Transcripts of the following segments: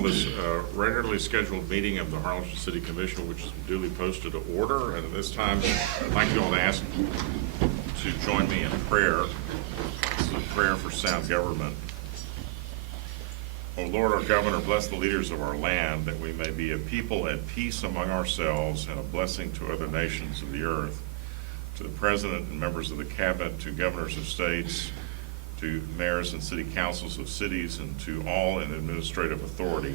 call this regularly scheduled meeting of the Harlingen City Commission, which is duly posted, to order. And at this time, I'd like you all to ask to join me in prayer. This is a prayer for sound government. O Lord, our governor, bless the leaders of our land, that we may be a people at peace among ourselves and a blessing to other nations of the earth. To the president and members of the cabinet, to governors of states, to mayors and city councils of cities, and to all in administrative authority,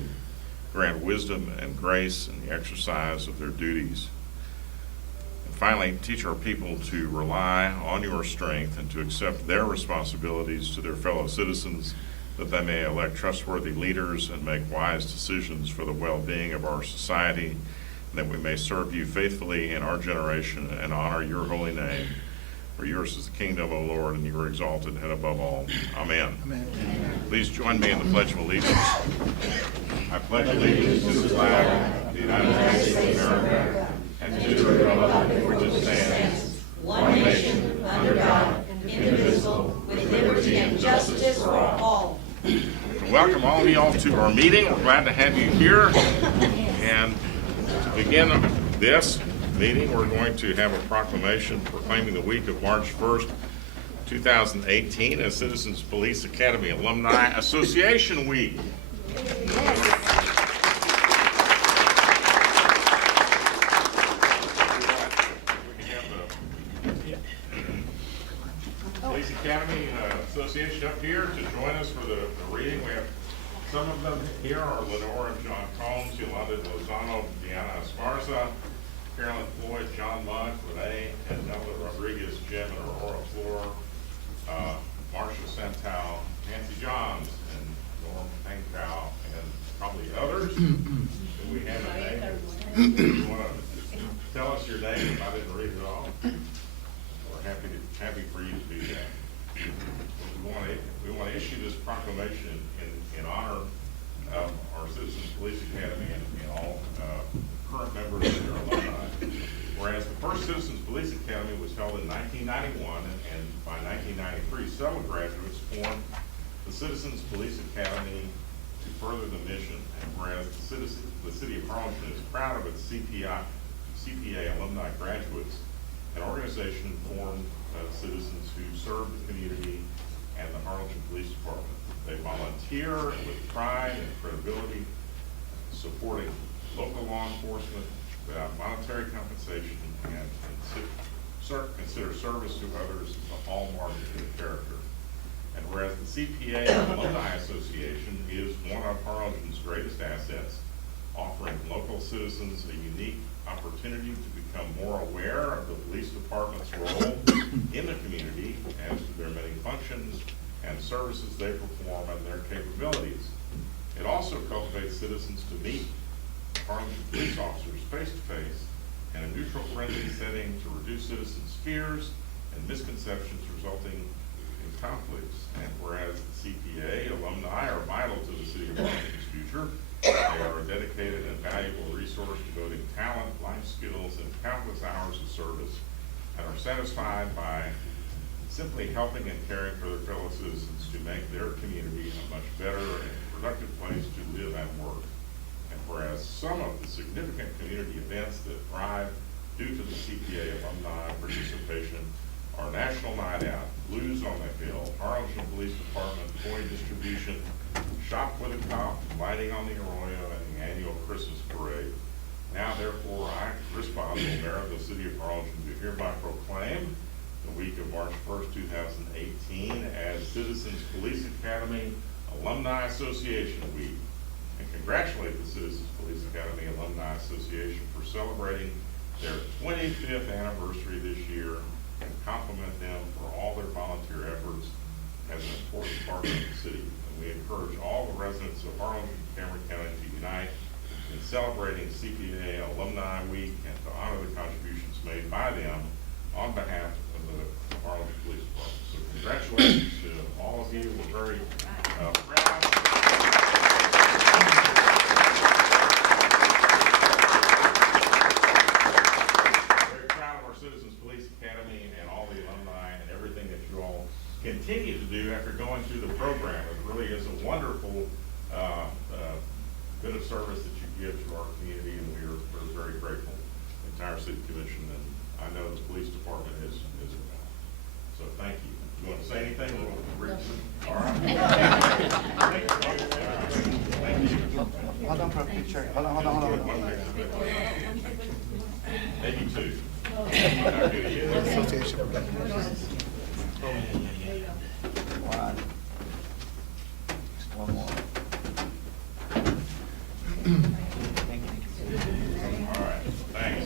grant wisdom and grace in the exercise of their duties. And finally, teach our people to rely on your strength and to accept their responsibilities to their fellow citizens, that they may elect trustworthy leaders and make wise decisions for the well-being of our society, and that we may serve you faithfully in our generation and honor your holy name. For yours is the kingdom, O Lord, and you are exalted head above all. Amen. Amen. Please join me in the Pledge of Allegiance. I pledge allegiance to the flag of the United States of America and to the republic for which it stands, one nation, under God, indivisible, with liberty and justice for all. Welcome all of you all to our meeting. We're glad to have you here. And to begin this meeting, we're going to have a proclamation proclaiming the week of March 1st, 2018 as Citizens Police Academy Alumni Association Week. Police Academy Association up here to join us for the reading. We have some of them here are Lenore and John Combs, Yolanda Lozano, Deanna Esparza, Carolyn Floyd, John Mudd, Renee and Nella Rodriguez, Jim and Aurora Floor, Marcia Santal, Nancy Johns, and Norm Pankau, and probably others. Do we have a name? You want to tell us your name if I didn't read it all? We're happy for you to do that. We want to issue this proclamation in honor of our Citizens Police Academy and all current members of their alumni. Whereas the first Citizens Police Academy was held in 1991, and by 1993, several graduates formed the Citizens Police Academy to further the mission. And whereas the city of Harlingen is proud of its CPA alumni graduates, an organization formed of citizens who serve the community and the Harlingen Police Department. They volunteer with pride and credibility, supporting local law enforcement without monetary compensation, and consider service to others a hallmark of their character. And whereas the CPA Alumni Association is one of Harlingen's greatest assets, offering local citizens a unique opportunity to become more aware of the police department's role in the community as to their many functions and services they perform and their capabilities. It also cultivates citizens to meet Harlingen police officers face-to-face in a neutral, friendly setting to reduce citizens' fears and misconceptions resulting in conflicts. And whereas the CPA alumni are vital to the city of Harlingen's future, they are a dedicated and valuable resource devoting talent, life skills, and countless hours of service, and are satisfied by simply helping and caring for their fellow citizens to make their community a much better and productive place to live and work. And whereas some of the significant community events that thrive due to the CPA alumni participation are National Night Out, Blues on the Hill, Harlingen Police Department toy distribution, Shop with a Cop, Widening on the Arroyo, and the annual Christmas parade. Now, therefore, I, responsible mayor of the city of Harlingen, do hereby proclaim the week of March 1st, 2018 as Citizens Police Academy Alumni Association Week, and congratulate the Citizens Police Academy Alumni Association for celebrating their 25th anniversary this year, and compliment them for all their volunteer efforts as an important part of the city. And we encourage all the residents of Harlingen and Cameron County to unite in celebrating CPA Alumni Week and to honor the contributions made by them on behalf of the Harlingen Police Department. So congratulations to all of you. We're very proud. Very proud of our Citizens Police Academy and all the alumni and everything that you all continue to do after going through the program. It really is a wonderful bit of service that you give to our community, and we're very grateful. The entire city commission, and I know the police department is as well. So thank you. You want to say anything? All right. Thank you. Hold on for a picture. Hold on. Maybe two. Association of Black Nurses. One. Just one more. All right, thanks.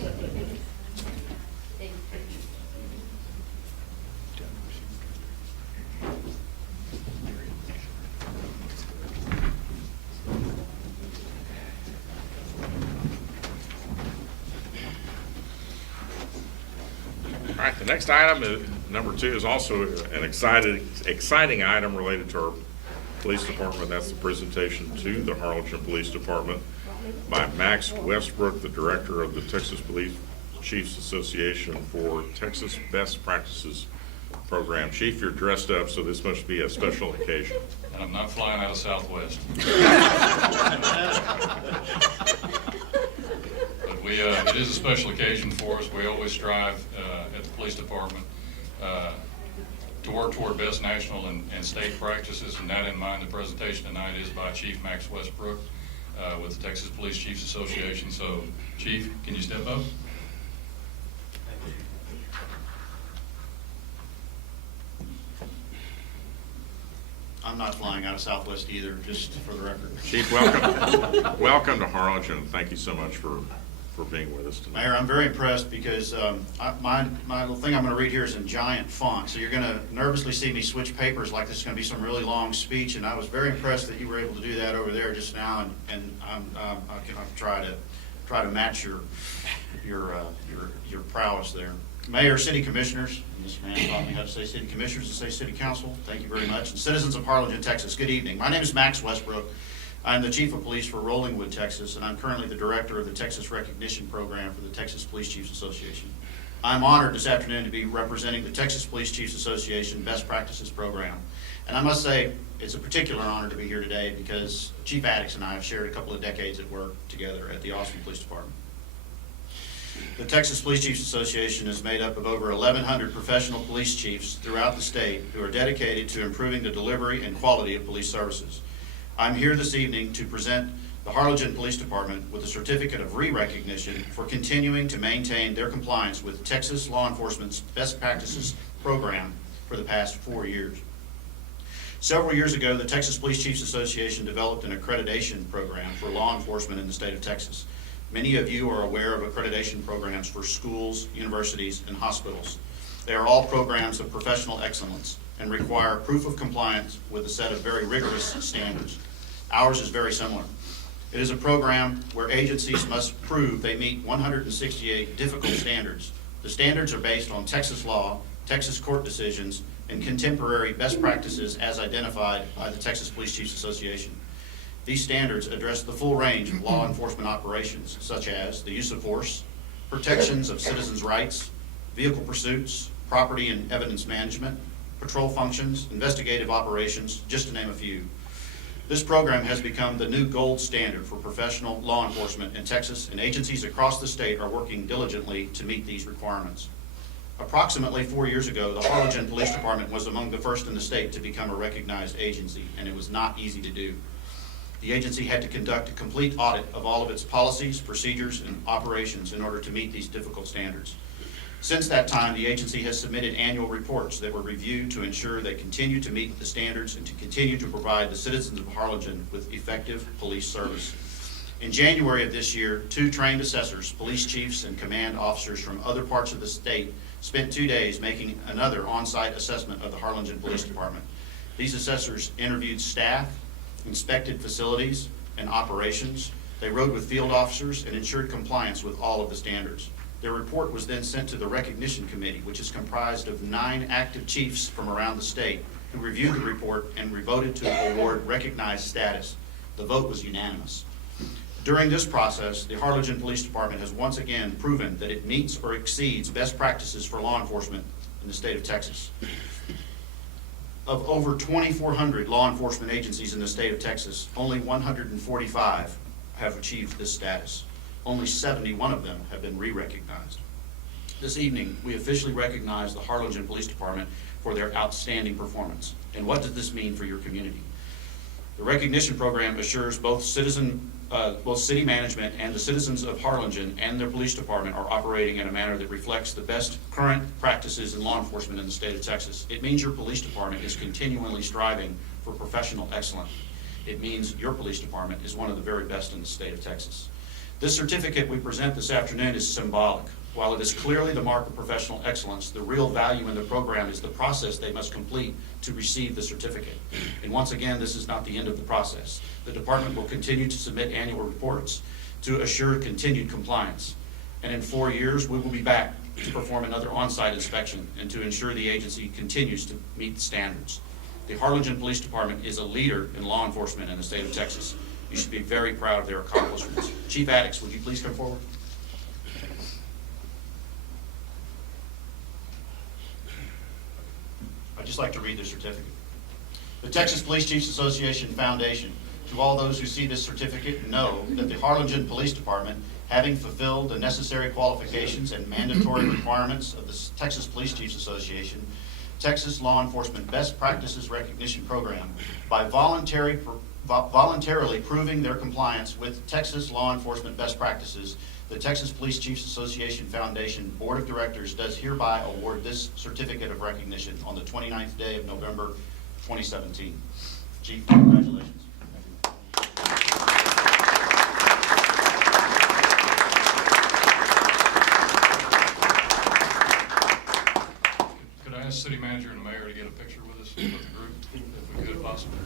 All right, the next item, number 2, is also an exciting item related to our police department. That's the presentation to the Harlingen Police Department by Max Westbrook, the director of the Texas Police Chiefs Association for Texas Best Practices Program. Chief, you're dressed up, so this must be a special occasion. And I'm not flying out of Southwest. But it is a special occasion for us. We always strive at the police department to work toward best national and state practices, and that in mind, the presentation tonight is by Chief Max Westbrook with the Texas Police Chiefs Association. So, Chief, can you step up? I'm not flying out of Southwest either, just for the record. Chief, welcome. Welcome to Harlingen. Thank you so much for being with us tonight. Mayor, I'm very impressed because my little thing I'm going to read here is in giant font. So you're going to nervously see me switch papers like this is going to be some really long speech. And I was very impressed that you were able to do that over there just now. And I'll try to match your prowess there. Mayor, city commissioners, and this man taught me how to say city commissioners and say city council. Thank you very much. And citizens of Harlingen, Texas, good evening. My name is Max Westbrook. I'm the Chief of Police for Rollingwood, Texas, and I'm currently the Director of the Texas Recognition Program for the Texas Police Chiefs Association. I'm honored this afternoon to be representing the Texas Police Chiefs Association Best Practices Program. And I must say, it's a particular honor to be here today because Chief Addix and I have shared a couple of decades at work together at the Austin Police Department. The Texas Police Chiefs Association is made up of over 1,100 professional police chiefs throughout the state who are dedicated to improving the delivery and quality of police services. I'm here this evening to present the Harlingen Police Department with a certificate of re-recognition for continuing to maintain their compliance with Texas law enforcement's best practices program for the past 4 years. Several years ago, the Texas Police Chiefs Association developed an accreditation program for law enforcement in the state of Texas. Many of you are aware of accreditation programs for schools, universities, and hospitals. They are all programs of professional excellence and require proof of compliance with a set of very rigorous standards. Ours is very similar. It is a program where agencies must prove they meet 168 difficult standards. The standards are based on Texas law, Texas court decisions, and contemporary best practices as identified by the Texas Police Chiefs Association. These standards address the full range of law enforcement operations, such as the use of force, protections of citizens' rights, vehicle pursuits, property and evidence management, patrol functions, investigative operations, just to name a few. This program has become the new gold standard for professional law enforcement in Texas, and agencies across the state are working diligently to meet these requirements. Approximately 4 years ago, the Harlingen Police Department was among the first in the state to become a recognized agency, and it was not easy to do. The agency had to conduct a complete audit of all of its policies, procedures, and operations in order to meet these difficult standards. Since that time, the agency has submitted annual reports that were reviewed to ensure they continue to meet the standards and to continue to provide the citizens of Harlingen with effective police service. In January of this year, 2 trained assessors, police chiefs, and command officers from other parts of the state spent 2 days making another on-site assessment of the Harlingen Police Department. These assessors interviewed staff, inspected facilities and operations. They rode with field officers and ensured compliance with all of the standards. Their report was then sent to the Recognition Committee, which is comprised of 9 active chiefs from around the state who reviewed the report and voted to award recognized status. The vote was unanimous. During this process, the Harlingen Police Department has once again proven that it meets or exceeds best practices for law enforcement in the state of Texas. Of over 2,400 law enforcement agencies in the state of Texas, only 145 have achieved this status. Only 71 of them have been re-recognized. This evening, we officially recognize the Harlingen Police Department for their outstanding performance. And what does this mean for your community? The recognition program assures both city management and the citizens of Harlingen and their police department are operating in a manner that reflects the best current practices in law enforcement in the state of Texas. It means your police department is continually striving for professional excellence. It means your police department is one of the very best in the state of Texas. This certificate we present this afternoon is symbolic. While it is clearly the mark of professional excellence, the real value in the program is the process they must complete to receive the certificate. And once again, this is not the end of the process. The department will continue to submit annual reports to assure continued compliance. And in 4 years, we will be back to perform another on-site inspection and to ensure the agency continues to meet the standards. The Harlingen Police Department is a leader in law enforcement in the state of Texas. You should be very proud of their accomplishments. Chief Addix, would you please come forward? I'd just like to read the certificate. The Texas Police Chiefs Association Foundation, to all those who see this certificate, know that the Harlingen Police Department, having fulfilled the necessary qualifications and mandatory requirements of the Texas Police Chiefs Association, Texas Law Enforcement Best Practices Recognition Program, by voluntarily proving their compliance with Texas Law Enforcement Best Practices, the Texas Police Chiefs Association Foundation Board of Directors does hereby award this certificate of recognition on the 29th day of November 2017. Chief, congratulations. Could I ask City Manager and the Mayor to get a picture with us, with the group, if we could possibly?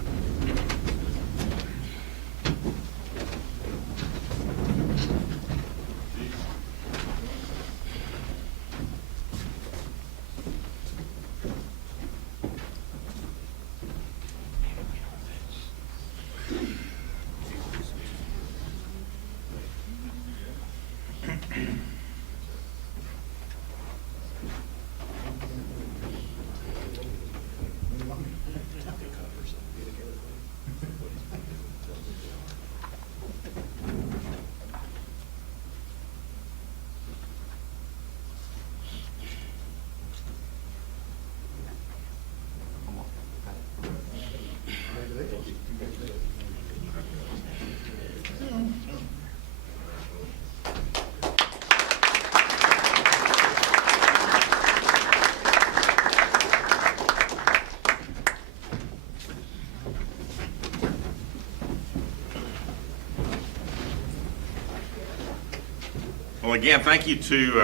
Well, again, thank you to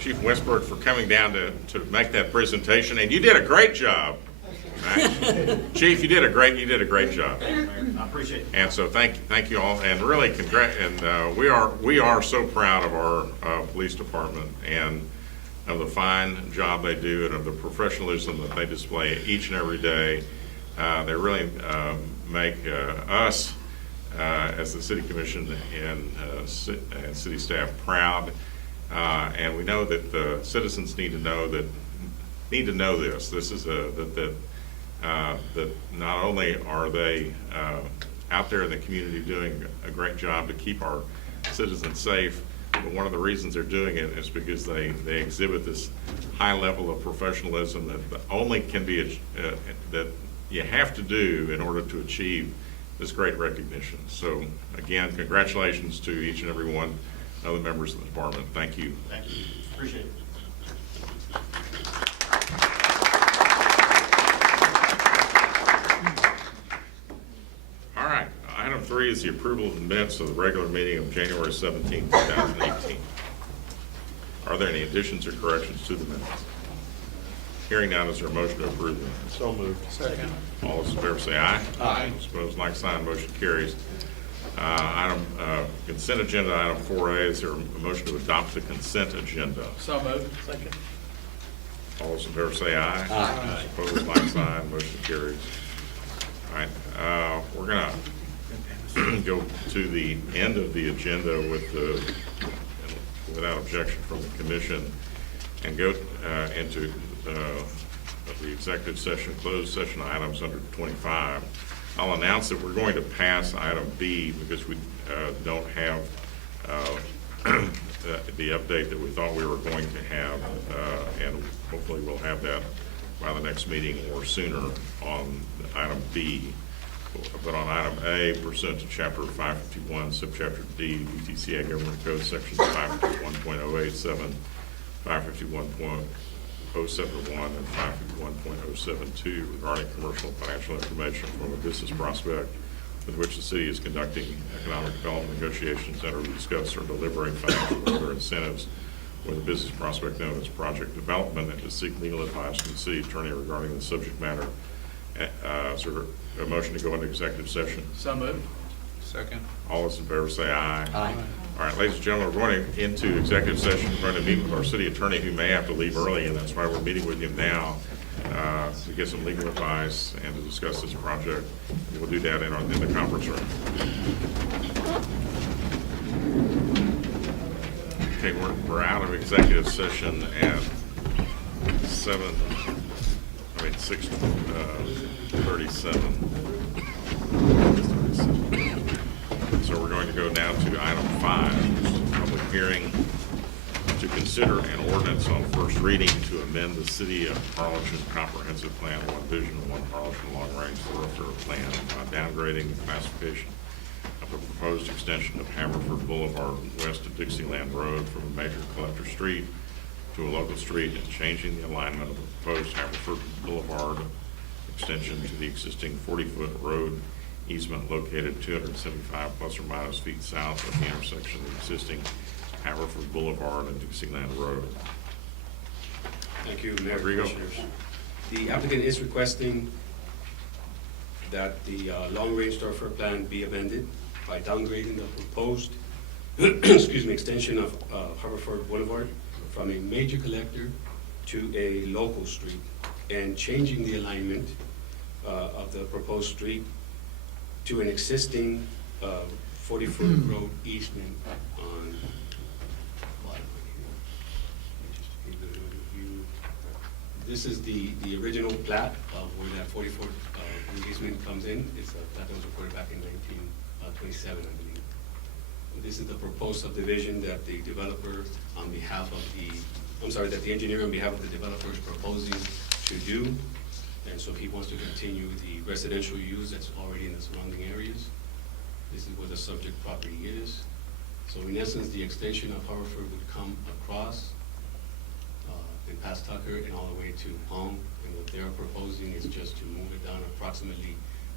Chief Westbrook for coming down to make that presentation, and you did a great job. Chief, you did a great job. I appreciate it. And so thank you all, and really we are so proud of our police department and of the fine job they do and of the professionalism that they display each and every day. They really make us as the City Commission and city staff proud, and we know that the citizens need to know this. This is that not only are they out there in the community doing a great job to keep our citizens safe, but one of the reasons they're doing it is because they exhibit this high level of professionalism that only can be that you have to do in order to achieve this great recognition. So again, congratulations to each and every one of the members of the department. Thank you. Thank you. Appreciate it. All right, item 3 is the approval of the minutes of the regular meeting of January 17, 2018. Are there any additions or corrections to the minutes? Hearing none, is there a motion to approve the minutes? So moved. Second. All those in favor say aye. Aye. Opposed, like sign, motion carries. Item consent agenda, item 4A, is there a motion to adopt the consent agenda? So moved. Second. All those in favor say aye. Aye. Opposed, like sign, motion carries. All right, we're gonna go to the end of the agenda without objection from the commission, and go into the executive session, closed session items under 25. I'll announce that we're going to pass item B because we don't have the update that we thought we were going to have, and hopefully we'll have that by the next meeting or sooner on item B. But on item A, pursuant to Chapter 551, Subchapter D, UTCA Government Code, Sections 551.087, 551.071, and 551.072 regarding commercial and financial information from a business prospect with which the city is conducting economic development negotiations and or discuss or deliberate financial or other incentives with a business prospect known as project development, and to seek legal advice from the city attorney regarding the subject matter. Is there a motion to go into executive session? So moved. Second. All those in favor say aye. Aye. All right, ladies and gentlemen, we're going into executive session. We're going to meet with our city attorney, who may have to leave early, and that's why we're meeting with him now to get some legal advice and to discuss this project. We'll do that in the conference room. Okay, we're out of executive session at 6:37. So we're going to go now to item 5, public hearing to consider an ordinance on first reading to amend the City of Harlingen Comprehensive Plan 1 Vision 1 Harlingen Long Range Thoroughfare Plan by downgrading the classification of a proposed extension of Haverford Boulevard west of Dixieland Road from a major collector street to a local street, and changing the alignment of the proposed Haverford Boulevard extension to the existing 40-foot road easement located 275 plus or minus feet south of the intersection of the existing Haverford Boulevard and Dixieland Road. Thank you, Mayor and Rodrigo. Commissioners. The applicant is requesting that the long-range thoroughfare plan be amended by downgrading the proposed extension of Haverford Boulevard from a major collector to a local street, and changing the alignment of the proposed street to an existing 40-foot road easement on. This is the original plat of where that 40-foot easement comes in. It's a plat that was recorded back in 1927, I believe. This is the proposed subdivision that the developer on behalf of that the engineer on behalf of the developer is proposing to do. And so he wants to continue the residential use that's already in the surrounding areas. This is where the subject property is. So in essence, the extension of Haverford would come across and past Tucker and all the way to Palm. And what they're proposing is just to move it down approximately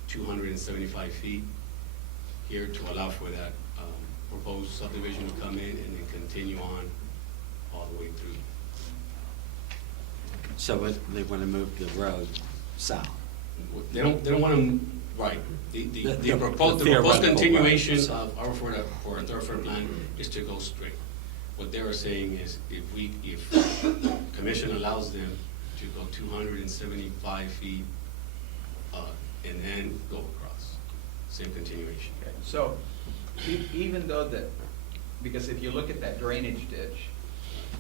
275 feet here to allow for that proposed subdivision to come in and then continue on all the way through. So they want to move the road south. They don't want to, right, the proposed theoretical continuation road, so. of Haverford for a thoroughfare plan is to go straight. What they are saying is if commission allows them to go 275 feet and then go across, same continuation. Okay, so even though that, because if you look at that drainage ditch,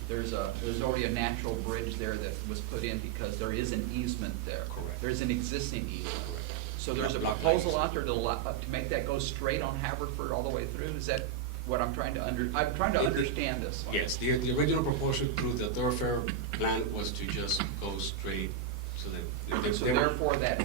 there's already a natural bridge there that was put in because there is an easement there. Correct. There's an existing easement. Correct. So there's a Block proposal lines. out there to make that go straight on Haverford all the way through? Is that what I'm trying to I'm trying to understand this one. Yes, the original proposal through the thoroughfare plan was to just go straight, so that So therefore that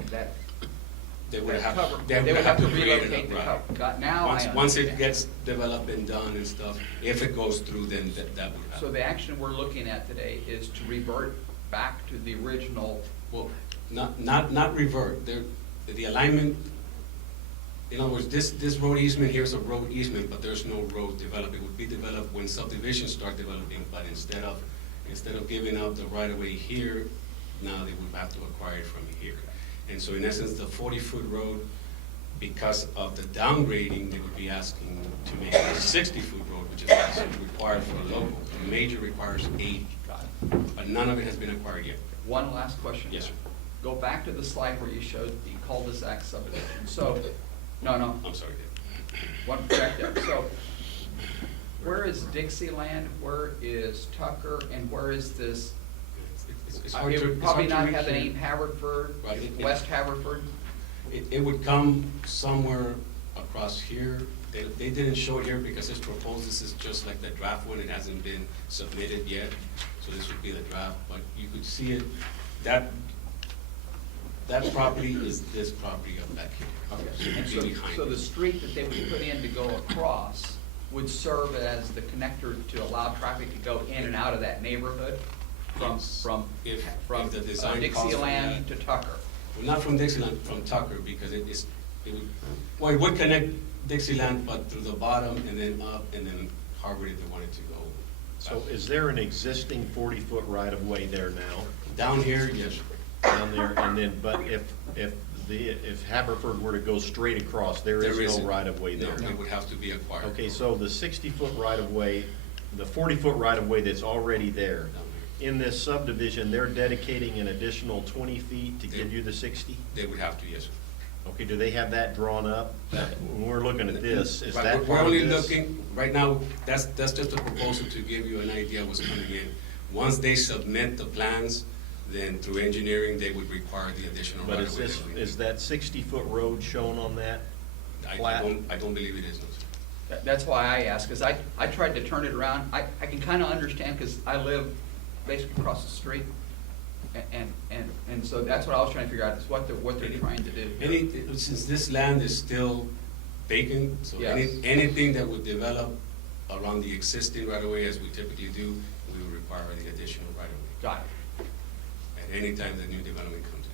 they would that have, cover, they would have to create relocate it the up, cover. right. Got, now I Once it understand. gets developed and done and stuff, if it goes through, then that would happen. So the action we're looking at today is to revert back to the original. Well, not revert, the alignment, in other words, this road easement here is a road easement, but there's no road developed. It would be developed when subdivisions start developing, but instead of giving up the right of way here, now they would have to acquire it from here. And so in essence, the 40-foot road, because of the downgrading, they would be asking to make it a 60-foot road, which is also required for a local. A major requires 80, but none of it has been acquired yet. One last question. Yes, sir. Go back to the slide where you showed the cul-de-sac subdivision. So, no, I'm sorry, Dave. one back there. So, where is Dixieland? Where is Tucker? And where is this? It's hard It to- would it's probably hard to not reach have the here. name Haverford, Right, West Haverford. It would come somewhere across here. They didn't show it here because it's proposed, this is just like the draft one, it hasn't been submitted yet. So this would be the draft, but you could see it, that property is this property up back here. Okay. And It'd be behind so it. the street that they would put in to go across would serve as the connector to allow traffic to go in and out of that neighborhood from If the design calls for Dixieland to that. Tucker? Well, not from Dixieland, from Tucker, because it would connect Dixieland, but through the bottom and then up and then Harvard if they wanted to go. So is there an existing 40-foot right-of-way there now, Down here, yes. down there, and then, but if Haverford were to go straight across, there is isn't. no right-of-way there? No, it would have to be acquired. Okay, so the 60-foot right-of-way, the 40-foot right-of-way that's already there, Down in this subdivision, they're dedicating an additional 20 feet to give you the 60? there. They would have to, yes, sir. Okay, do they have that drawn up? When we're looking at this, is Right, that we're part of only this? looking, right now, that's just a proposal to give you an idea of what's coming in. Once they submit the plans, then through engineering, they would require the additional But right is of way. this, is that 60-foot road shown on that plat? I don't believe it is, no, sir. That's why I asked, because I tried to turn it around. I can kind of understand, because I live basically across the street. And so that's what I was trying to figure out, is what they're trying to do. Since this land is still vacant, so Yes. anything that would develop around the existing right-of-way, as we typically do, we would require the additional right-of-way Got it. at any time the new development comes in.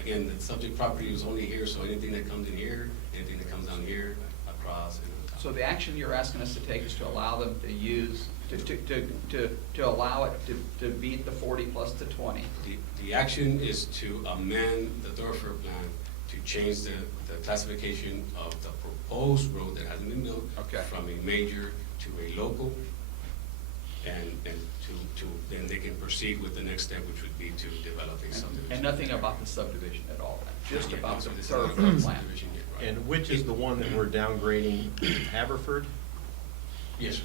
Again, the subject property is only here, so anything that comes in here, anything that comes down here, across, and on top. So the action you're asking us to take is to allow them to use, to allow it to beat the 40 plus the 20. The action is to amend the thoroughfare plan to change the classification of the proposed road that hasn't been built Okay. from a major to a local, and to then they can proceed with the next step, which would be to develop a subdivision. And nothing about the subdivision at all, just Yeah, about so the this is not thoroughfare a plan. subdivision yet, right. And which is the one that we're downgrading, Haverford? Yes, sir.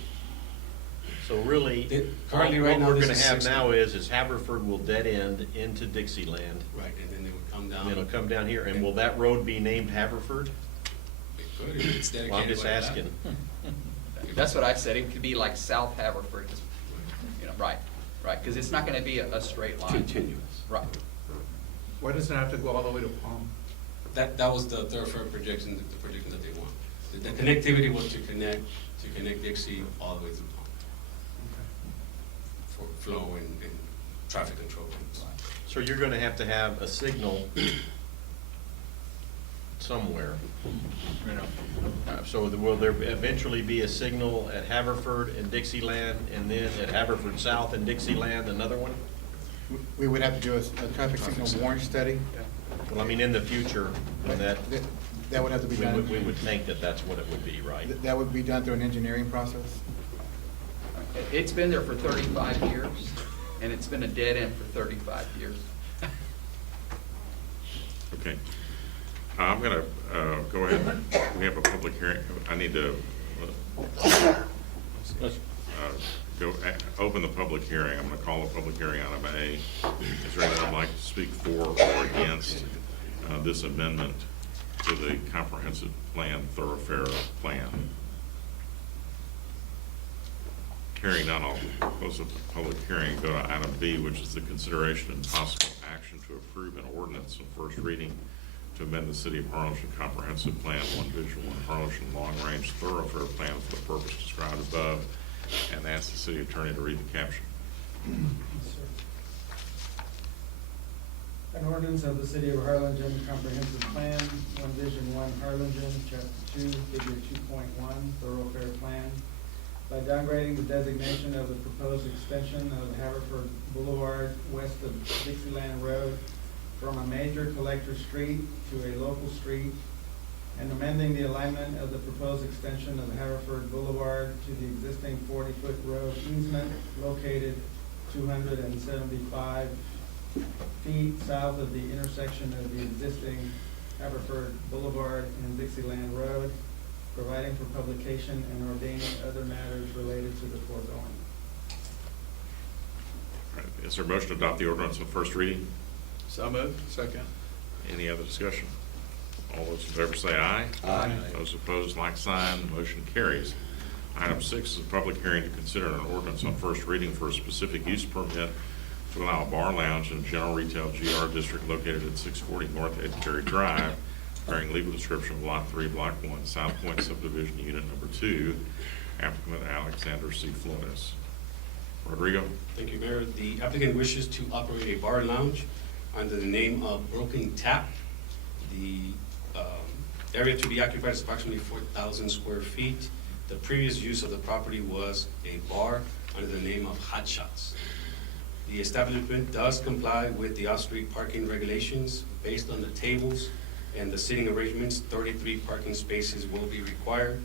So really, Currently, right now, what we're this gonna is have 60. now is Haverford will dead end into Dixieland, Right, and then they would come and down. it'll come down here, and will that road be named Haverford? It could, if it's dedicated. Well, I'm just like that. asking. That's what I said, it could be like South Haverford, just, right, because it's not gonna be a straight line. Continuous. Right. Why does it have to go all the way to Palm? That was the thoroughfare projection, the projection that they want. The connectivity was to connect Dixie all the way through Palm for flow and traffic control. So you're gonna have to have a signal somewhere. So will there eventually be a signal at Haverford and Dixieland, and then at Haverford South and Dixieland, another one? We would have to do a traffic signal warrant study. Well, I mean, in the future, when that, That would have to be done. we would think that that's what it would be, right? That would be done through an engineering process. It's been there for 35 years, and it's been a dead end for 35 years. Okay. I'm gonna, go ahead, we have a public hearing, I need to, open the public hearing. I'm gonna call a public hearing item A. Is there anyone that'd like to speak for or against, this amendment to the comprehensive plan, thoroughfare plan? Hearing none, I'll close the public hearing and go to item B, which is the consideration and possible action to approve an ordinance on first reading to amend the City of Harlingen Comprehensive Plan, One Vision, One Harlingen Long Range Thoroughfare Plan for the purpose described above, and ask the city attorney to read the caption. An ordinance of the City of Harlingen Comprehensive Plan, One Vision, One Harlingen, Chapter 2, Figure 2.1, Thoroughfare Plan, by downgrading the designation of the proposed extension of Haverford Boulevard west of Dixieland Road from a major collector street to a local street, and amending the alignment of the proposed extension of Haverford Boulevard to the existing 40-foot road easement located 275 feet south of the intersection of the existing Haverford Boulevard and Dixieland Road, providing for publication and ordaining other matters related to the foregoing. Is there a motion to adopt the ordinance on first reading? So moved. Second. Any other discussion? All those in favor say aye. Aye. Those opposed, like sign. The motion carries. Item 6 is a public hearing to consider an ordinance on first reading for a specific use permit to allow a bar lounge in general retail GR district located at 640 North Ed Carey Drive, bearing legal description of Lot 3, Block 1, South Point Subdivision Unit Number 2, applicant Alexander C. Flores. Rodrigo? Thank you, Mayor. The applicant wishes to operate a bar lounge under the name of Broken Tap. The area to be occupied is approximately 4,000 square feet. The previous use of the property was a bar under the name of Hot Shots. The establishment does comply with the off-street parking regulations. Based on the tables and the seating arrangements, 33 parking spaces will be required.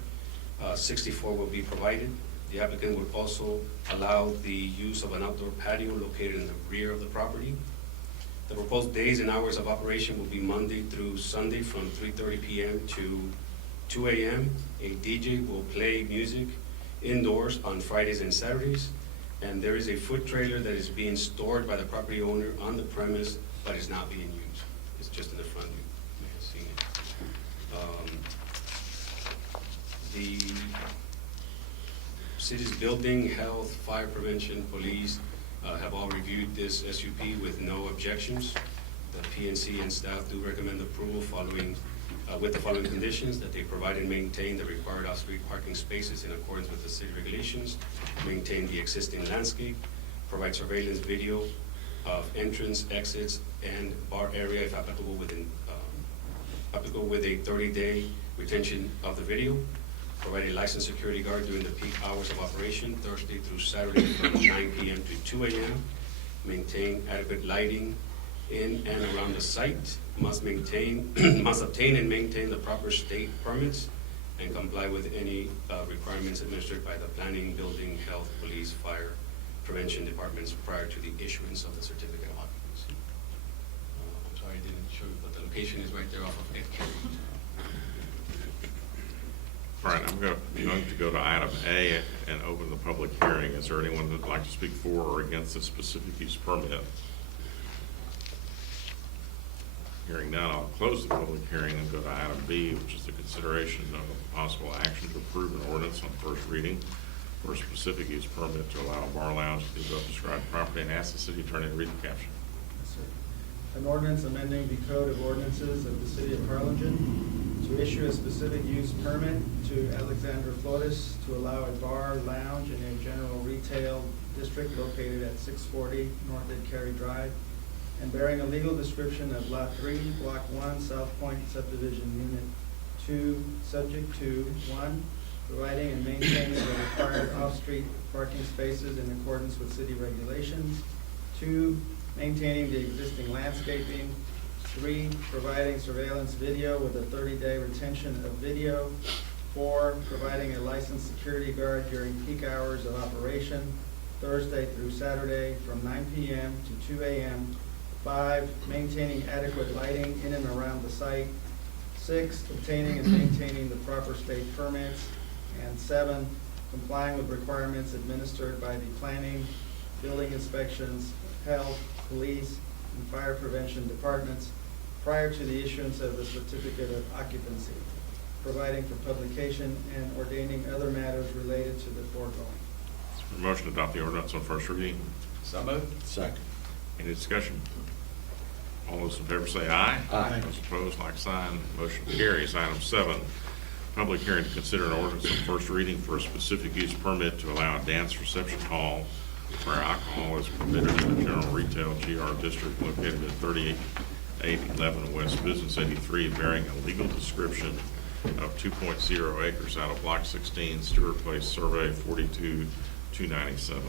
64 will be provided. The applicant would also allow the use of an outdoor patio located in the rear of the property. The proposed days and hours of operation will be Monday through Sunday from 3:30 p.m. to 2 a.m. A DJ will play music indoors on Fridays and Saturdays. And there is a food trailer that is being stored by the property owner on the premise, but is not being used. It's just in the front, you may have seen it. The city's building, health, fire prevention, police have all reviewed this SUP with no objections. The PNC and staff do recommend approval following, with the following conditions: that they provide and maintain the required off-street parking spaces in accordance with the city regulations, maintain the existing landscape, provide surveillance video of entrance, exits, and bar area if applicable with a 30-day retention of the video, provide a licensed security guard during the peak hours of operation, Thursday through Saturday from 9 p.m. to 2 a.m., maintain adequate lighting in and around the site, must obtain and maintain the proper state permits, and comply with any requirements administered by the planning, building, health, police, fire, prevention departments prior to the issuance of the certificate of occupancy. I'm sorry I didn't show you, but the location is right there off of Ed Carey. All right, I'm going to go to item A and open the public hearing. Is there anyone that would like to speak for or against this specific use permit? Hearing none, I'll close the public hearing and go to item B, which is the consideration of a possible action to approve an ordinance on first reading for a specific use permit to allow a bar lounge to develop described property, and ask the city attorney to read the caption. An ordinance amending the Code of Ordinances of the City of Harlingen to issue a specific use permit to Alexander Flores to allow a bar lounge in a general retail district located at 640 North Ed Carey Drive, and bearing a legal description of Lot 3, Block 1, South Point Subdivision Unit 2, subject to 1, providing and maintaining the required off-street parking spaces in accordance with city regulations, 2, maintaining the existing landscaping, 3, providing surveillance video with a 30-day retention of video, 4, providing a licensed security guard during peak hours of operation, Thursday through Saturday from 9 p.m. to 2 a.m., 5, maintaining adequate lighting in and around the site, 6, obtaining and maintaining the proper state permits, and 7, complying with requirements administered by the planning, building inspections, health, police, and fire prevention departments prior to the issuance of the certificate of occupancy, providing for publication and ordaining other matters related to the foregoing. Motion to adopt the ordinance on first reading. So moved. Second. Any discussion? All those in favor say aye. Aye. Those opposed, like sign. Motion carries. Item 7, public hearing to consider an ordinance on first reading for a specific use permit to allow a dance reception hall where alcohol is permitted in the general retail GR district located at 3811 West Business 83, bearing a legal description of 2.0 acres out of Block 16, Stewart Place Survey 42297.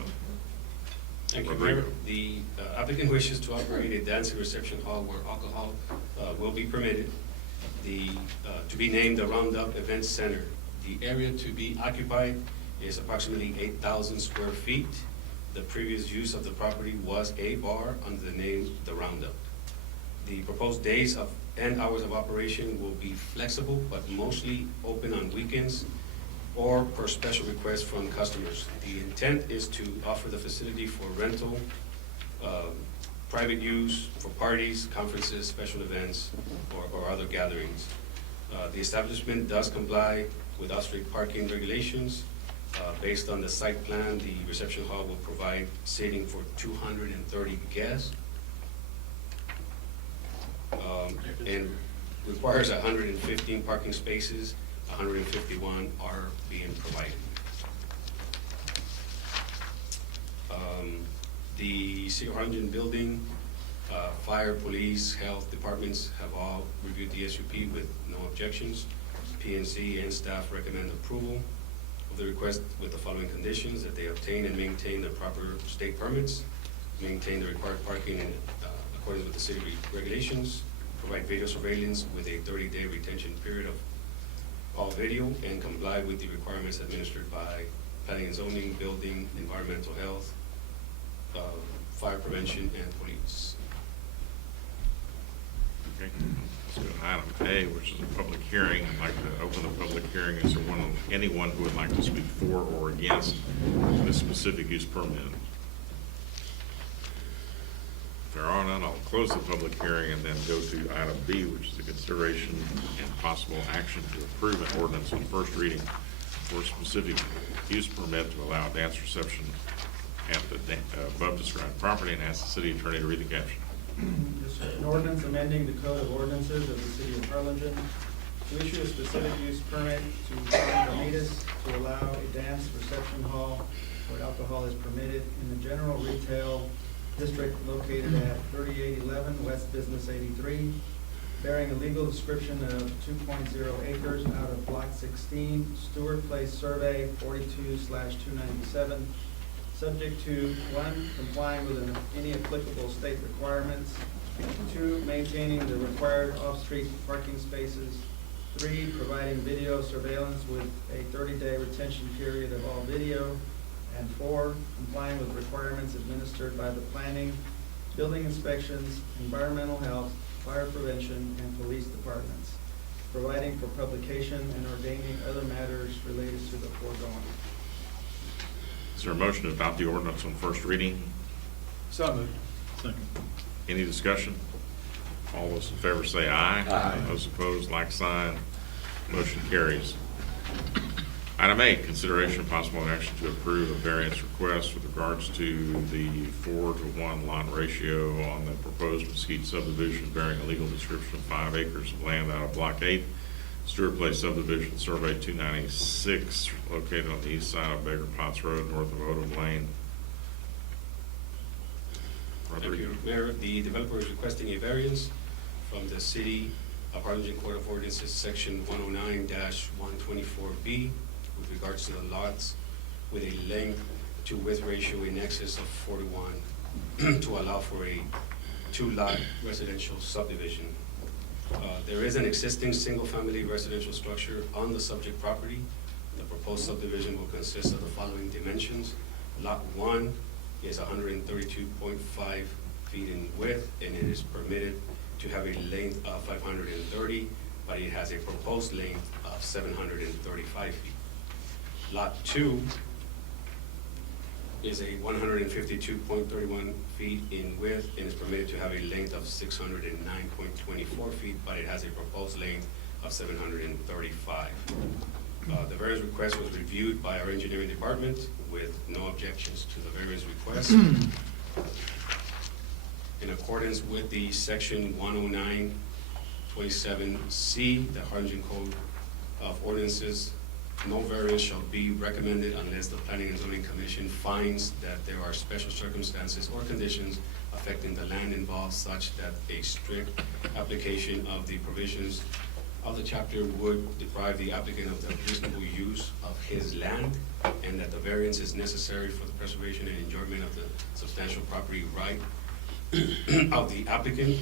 Thank you, Rodrigo. Mayor. The applicant wishes to operate a dancing reception hall where alcohol will be permitted. To be named the Roundup Event Center. The area to be occupied is approximately 8,000 square feet. The previous use of the property was a bar under the name the Roundup. The proposed days and hours of operation will be flexible, but mostly open on weekends or per special request from customers. The intent is to offer the facility for rental, private use for parties, conferences, special events, or other gatherings. The establishment does comply with off-street parking regulations. Based on the site plan, the reception hall will provide seating for 230 guests. And requires 115 parking spaces, 151 are being provided. The City of Harlingen building, fire, police, health departments have all reviewed the SUP with no objections. PNC and staff recommend approval of the request with the following conditions: that they obtain and maintain the proper state permits, maintain the required parking in accordance with the city regulations, provide video surveillance with a 30-day retention period of all video, and comply with the requirements administered by planning and zoning, building, environmental health, fire prevention, and police. Okay, let's go to item A, which is a public hearing. I'd like to open the public hearing. Is there anyone who would like to speak for or against this specific use permit? If there are none, I'll close the public hearing and then go to item B, which is the consideration and possible action to approve an ordinance on first reading for a specific use permit to allow dance reception at the above described property, and ask the city attorney to read the caption. An ordinance amending the code of ordinances of the city of Harlingen to issue a specific use permit to Ramirez to allow a dance reception hall where alcohol is permitted in the general retail district located at 3811 West Business 83, bearing a legal description of 2.0 acres out of Block 16, Stewart Place Survey 42/297, subject to 1, complying with any applicable state requirements, 2, maintaining the required off-street parking spaces, 3, providing video surveillance with a 30-day retention period of all video, and 4, complying with requirements administered by the planning, building inspections, environmental health, fire prevention, and police departments, providing for publication and ordaining other matters related to the foregoing. Is there a motion to adopt the ordinance on first reading? So moved. Any discussion? All those in favor say aye. Aye. Those opposed, like sign. Motion carries. Item 8, consideration of possible action to approve a variance request with regards to the 4-to-1 lot ratio on the proposed Mesquite subdivision, bearing a legal description of 5 acres of land out of Block 8, Stewart Place Subdivision, Survey 296, located on the east side of Baker Potts Road, north of Odom Lane. Thank you, Mayor. The developer is requesting a variance from the City of Harlingen Code of Ordinances, Section 109-124B, with regards to the lots with a length to width ratio in excess of 4-to-1 to allow for a 2-lot residential subdivision. There is an existing single-family residential structure on the subject property. The proposed subdivision will consist of the following dimensions. Lot 1 is 132.5 feet in width, and it is permitted to have a length of 530, but it has a proposed length of 735 feet. Lot 2 is a 152.31 feet in width and is permitted to have a length of 609.24 feet, but it has a proposed length of 735. The variance request was reviewed by our engineering department with no objections to the variance request. In accordance with the Section 109.27C, the Harlingen Code of Ordinances, no variance shall be recommended unless the Planning and Zoning Commission finds that there are special circumstances or conditions affecting the land involved such that a strict application of the provisions of the chapter would deprive the applicant of the reasonable use of his land, and that the variance is necessary for the preservation and enjoyment of the substantial property right of the applicant,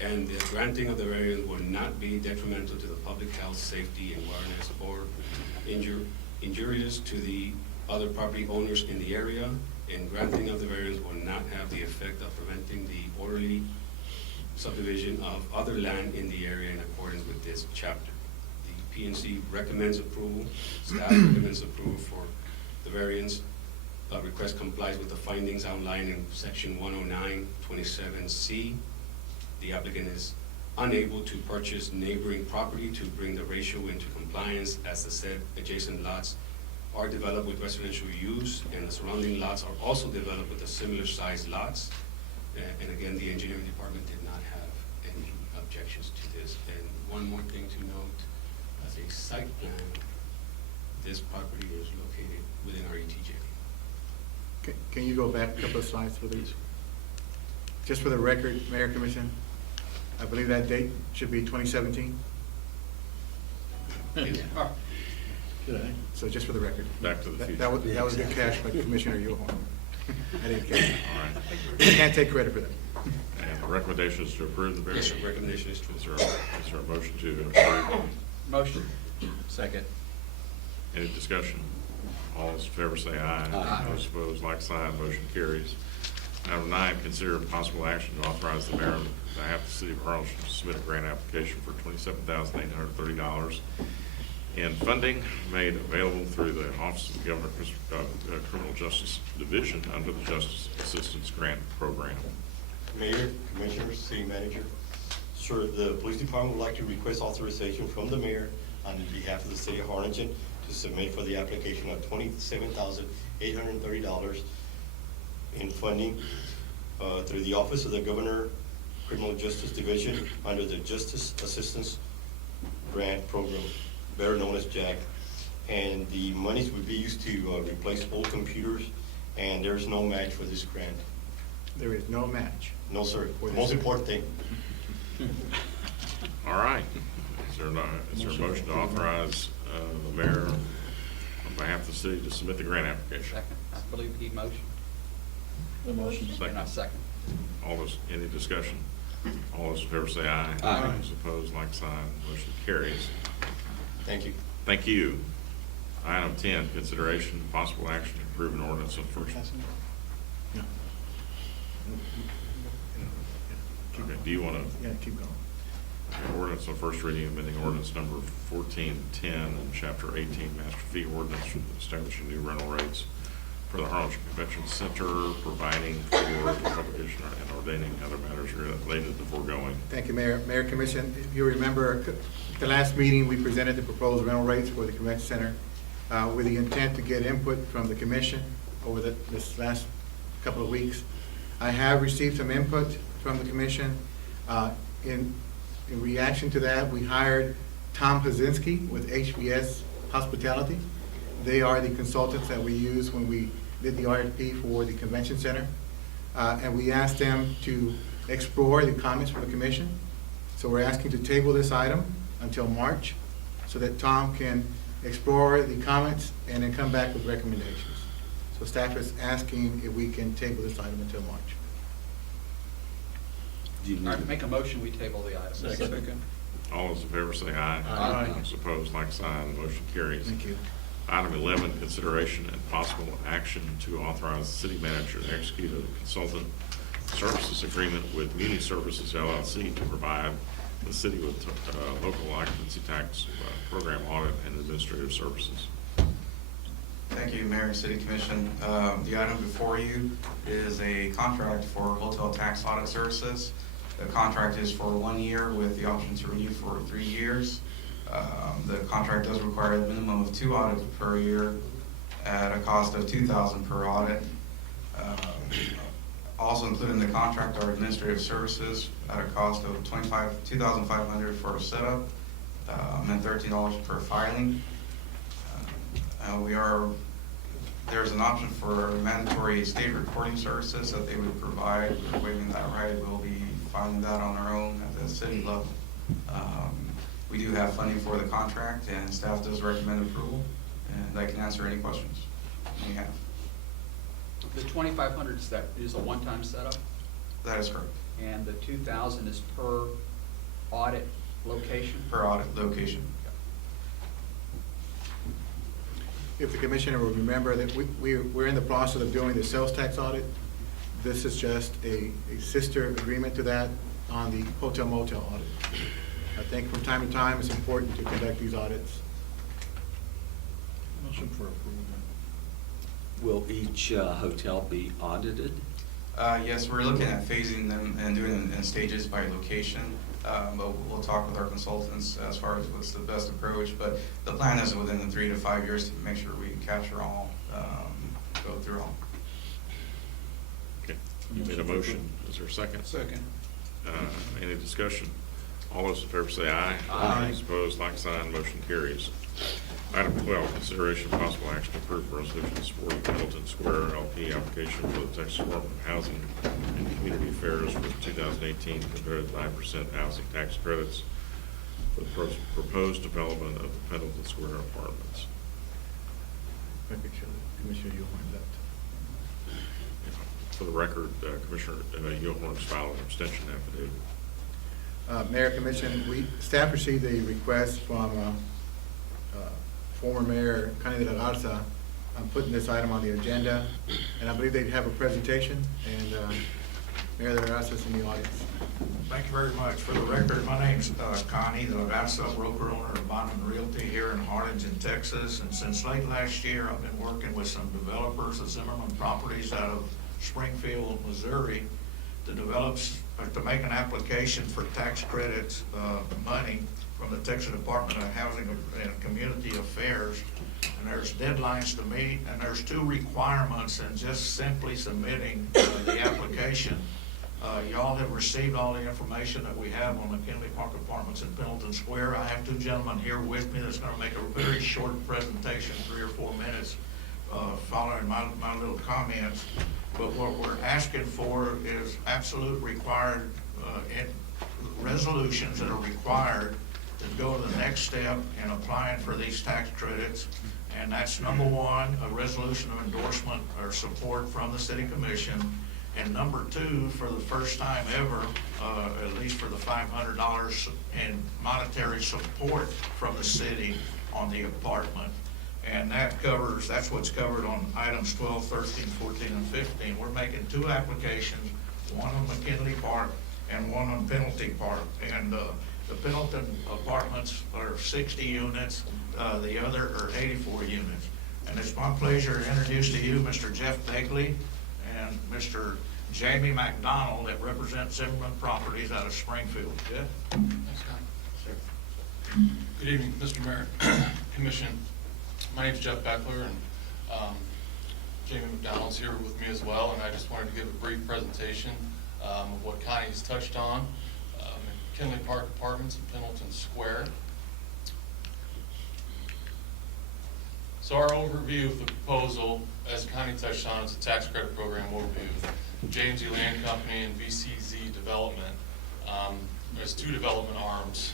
and the granting of the variance will not be detrimental to the public health, safety, and wellness, or injurious to the other property owners in the area, and granting of the variance will not have the effect of preventing the orderly subdivision of other land in the area in accordance with this chapter. The PNC recommends approval, staff recommends approval for the variance, request complies with the findings outlined in section 109.27C. The applicant is unable to purchase neighboring property to bring the ratio into compliance, as the said adjacent lots are developed with residential use, and the surrounding lots are also developed with a similar sized lots. And again, the engineering department did not have any objections to this. And one more thing to note, as a site plan, this property is located within our ETJ. Can you go back a couple of slides, please? Just for the record, Mayor, Commission, I believe that date should be 2017. So just for the record. Back to the future. That was good cash by Commissioner Yoho. I didn't catch it. All right. I can't take credit for that. And the recommendation is to approve the variance? Yes, sir, recommendation is to Is approve. there a motion to approve? Motion. Second. Any discussion? All those in favor say aye. Aye. Those opposed, like sign, motion carries. Item 9, consider possible action to authorize the mayor on behalf of the city of Harlingen to submit a grant application for $27,830 in funding made available through the Office of the Governor Criminal Justice Division under the Justice Assistance Grant Program. Mayor, Commissioners, City Manager. Sir, the Police Department would like to request authorization from the mayor on behalf of the city of Harlingen to submit for the application of $27,830 in funding through the Office of the Governor Criminal Justice Division under the Justice Assistance Grant Program, better known as JAG. And the monies would be used to replace old computers, and there's no match for this grant. There is no match. No, sir. The most important thing. All right. Is there a motion to authorize the mayor on behalf of the city to submit the grant application? Second. I believe he motioned. And I second. All those, any discussion? All those in favor say aye. Aye. Those opposed, like sign, motion carries. Thank you. Thank you. Item 10, consideration of possible action to approve an ordinance on first. No. Okay, do you want to? Yeah, keep going. Ordinance on first reading, amending ordinance number 1410 and chapter 18, master fee ordinance establishing new rental rates for the Harlingen Convention Center, providing for the publication and ordaining other matters related to the foregoing. Thank you, Mayor. Mayor, Commission, if you remember, at the last meeting, we presented the proposed rental rates for the convention center with the intent to get input from the commission over this last couple of weeks. I have received some input from the commission. In reaction to that, we hired Tom Hazinski with HBS Hospitality. They are the consultants that we used when we did the RFP for the convention center. And we asked them to explore the comments from the commission. So we're asking to table this item until March so that Tom can explore the comments and then come back with recommendations. So staff is asking if we can table this item until March. All right, make a motion, we table the item. Second. All those in favor say aye. Aye. Those opposed, like sign, motion carries. Thank you. Item 11, consideration and possible action to authorize the city manager to execute a consultant services agreement with MuniServices LLC to provide the city with local occupancy tax program audit and administrative services. Thank you, Mayor and City Commission. The item before you is a contract for hotel tax audit services. The contract is for 1 year with the option to renew for 3 years. The contract does require a minimum of 2 audits per year at a cost of $2,000 per audit. Also included in the contract are administrative services at a cost of $2,500 for a setup and $13 per filing. There's an option for mandatory state recording services that they would provide. We're waiving that right. We'll be filing that on our own at the city level. We do have funding for the contract, and staff does recommend approval, and I can answer any questions we have. The 2,500 is a one-time setup, That is correct. and the 2,000 is per audit location? Per audit location. If the commissioner will remember that we're in the process of doing the sales tax audit. This is just a sister agreement to that on the hotel motel audit. I think from time to time, it's important to conduct these audits. Motion for approval. Will each hotel be audited? Yes, we're looking at phasing them and doing it in stages by location. But we'll talk with our consultants as far as what's the best approach. But the plan is within the 3 to 5 years to make sure we capture all, go through all. Okay, you made a motion, is there a second? Second. Any discussion? All those in favor say aye. Aye. Those opposed, like sign, motion carries. Item 12, consideration of possible action to approve resolution to support Pendleton Square LP application for the Texas Department of Housing and Community Affairs for 2018 competitive 9% housing tax credits for the proposed development of the Pendleton Square apartments. Commissioner Yulman left. For the record, Commissioner Yulman filed an abstention affidavit. Mayor, Commission, staff received a request from former Mayor Connie de la Garza. I'm putting this item on the agenda, and I believe they have a presentation, and Mayor de la Garza is in the audience. Thank you very much. For the record, my name's Connie de la Garza, broker owner of Bondman Realty here in Harlingen, Texas. And since late last year, I've been working with some developers of Zimmerman Properties out of Springfield, Missouri, to make an application for tax credits money from the Texas Department of Housing and Community Affairs. And there's deadlines to meet, and there's 2 requirements in just simply submitting the application. Y'all have received all the information that we have on McKinley Park Apartments in Pendleton Square. I have 2 gentlemen here with me that's gonna make a very short presentation, 3 or 4 minutes, following my little comments. But what we're asking for is absolute required resolutions that are required to go to the next step in applying for these tax credits. And that's number 1, a resolution of endorsement or support from the City Commission. And number 2, for the first time ever, at least for the $500 in monetary support from the city on the apartment. And that's what's covered on items 12, 13, 14, and 15. We're making 2 applications, one on McKinley Park and one on Pendleton Park. And the Pendleton apartments are 60 units, the other are 84 units. And it's my pleasure to introduce to you Mr. Jeff Begley and Mr. Jamie McDonald that represent Zimmerman Properties out of Springfield. Jeff? Thanks, Scott. Good evening, Mr. Mayor, Commission. My name's Jeff Beckler, and Jamie McDonald's here with me as well, and I just wanted to give a brief presentation of what Connie's touched on. McKinley Park Apartments in Pendleton Square. So our overview of the proposal, as Connie touched on, it's a tax credit program overview. James E. Land Company and VCZ Development. There's 2 development arms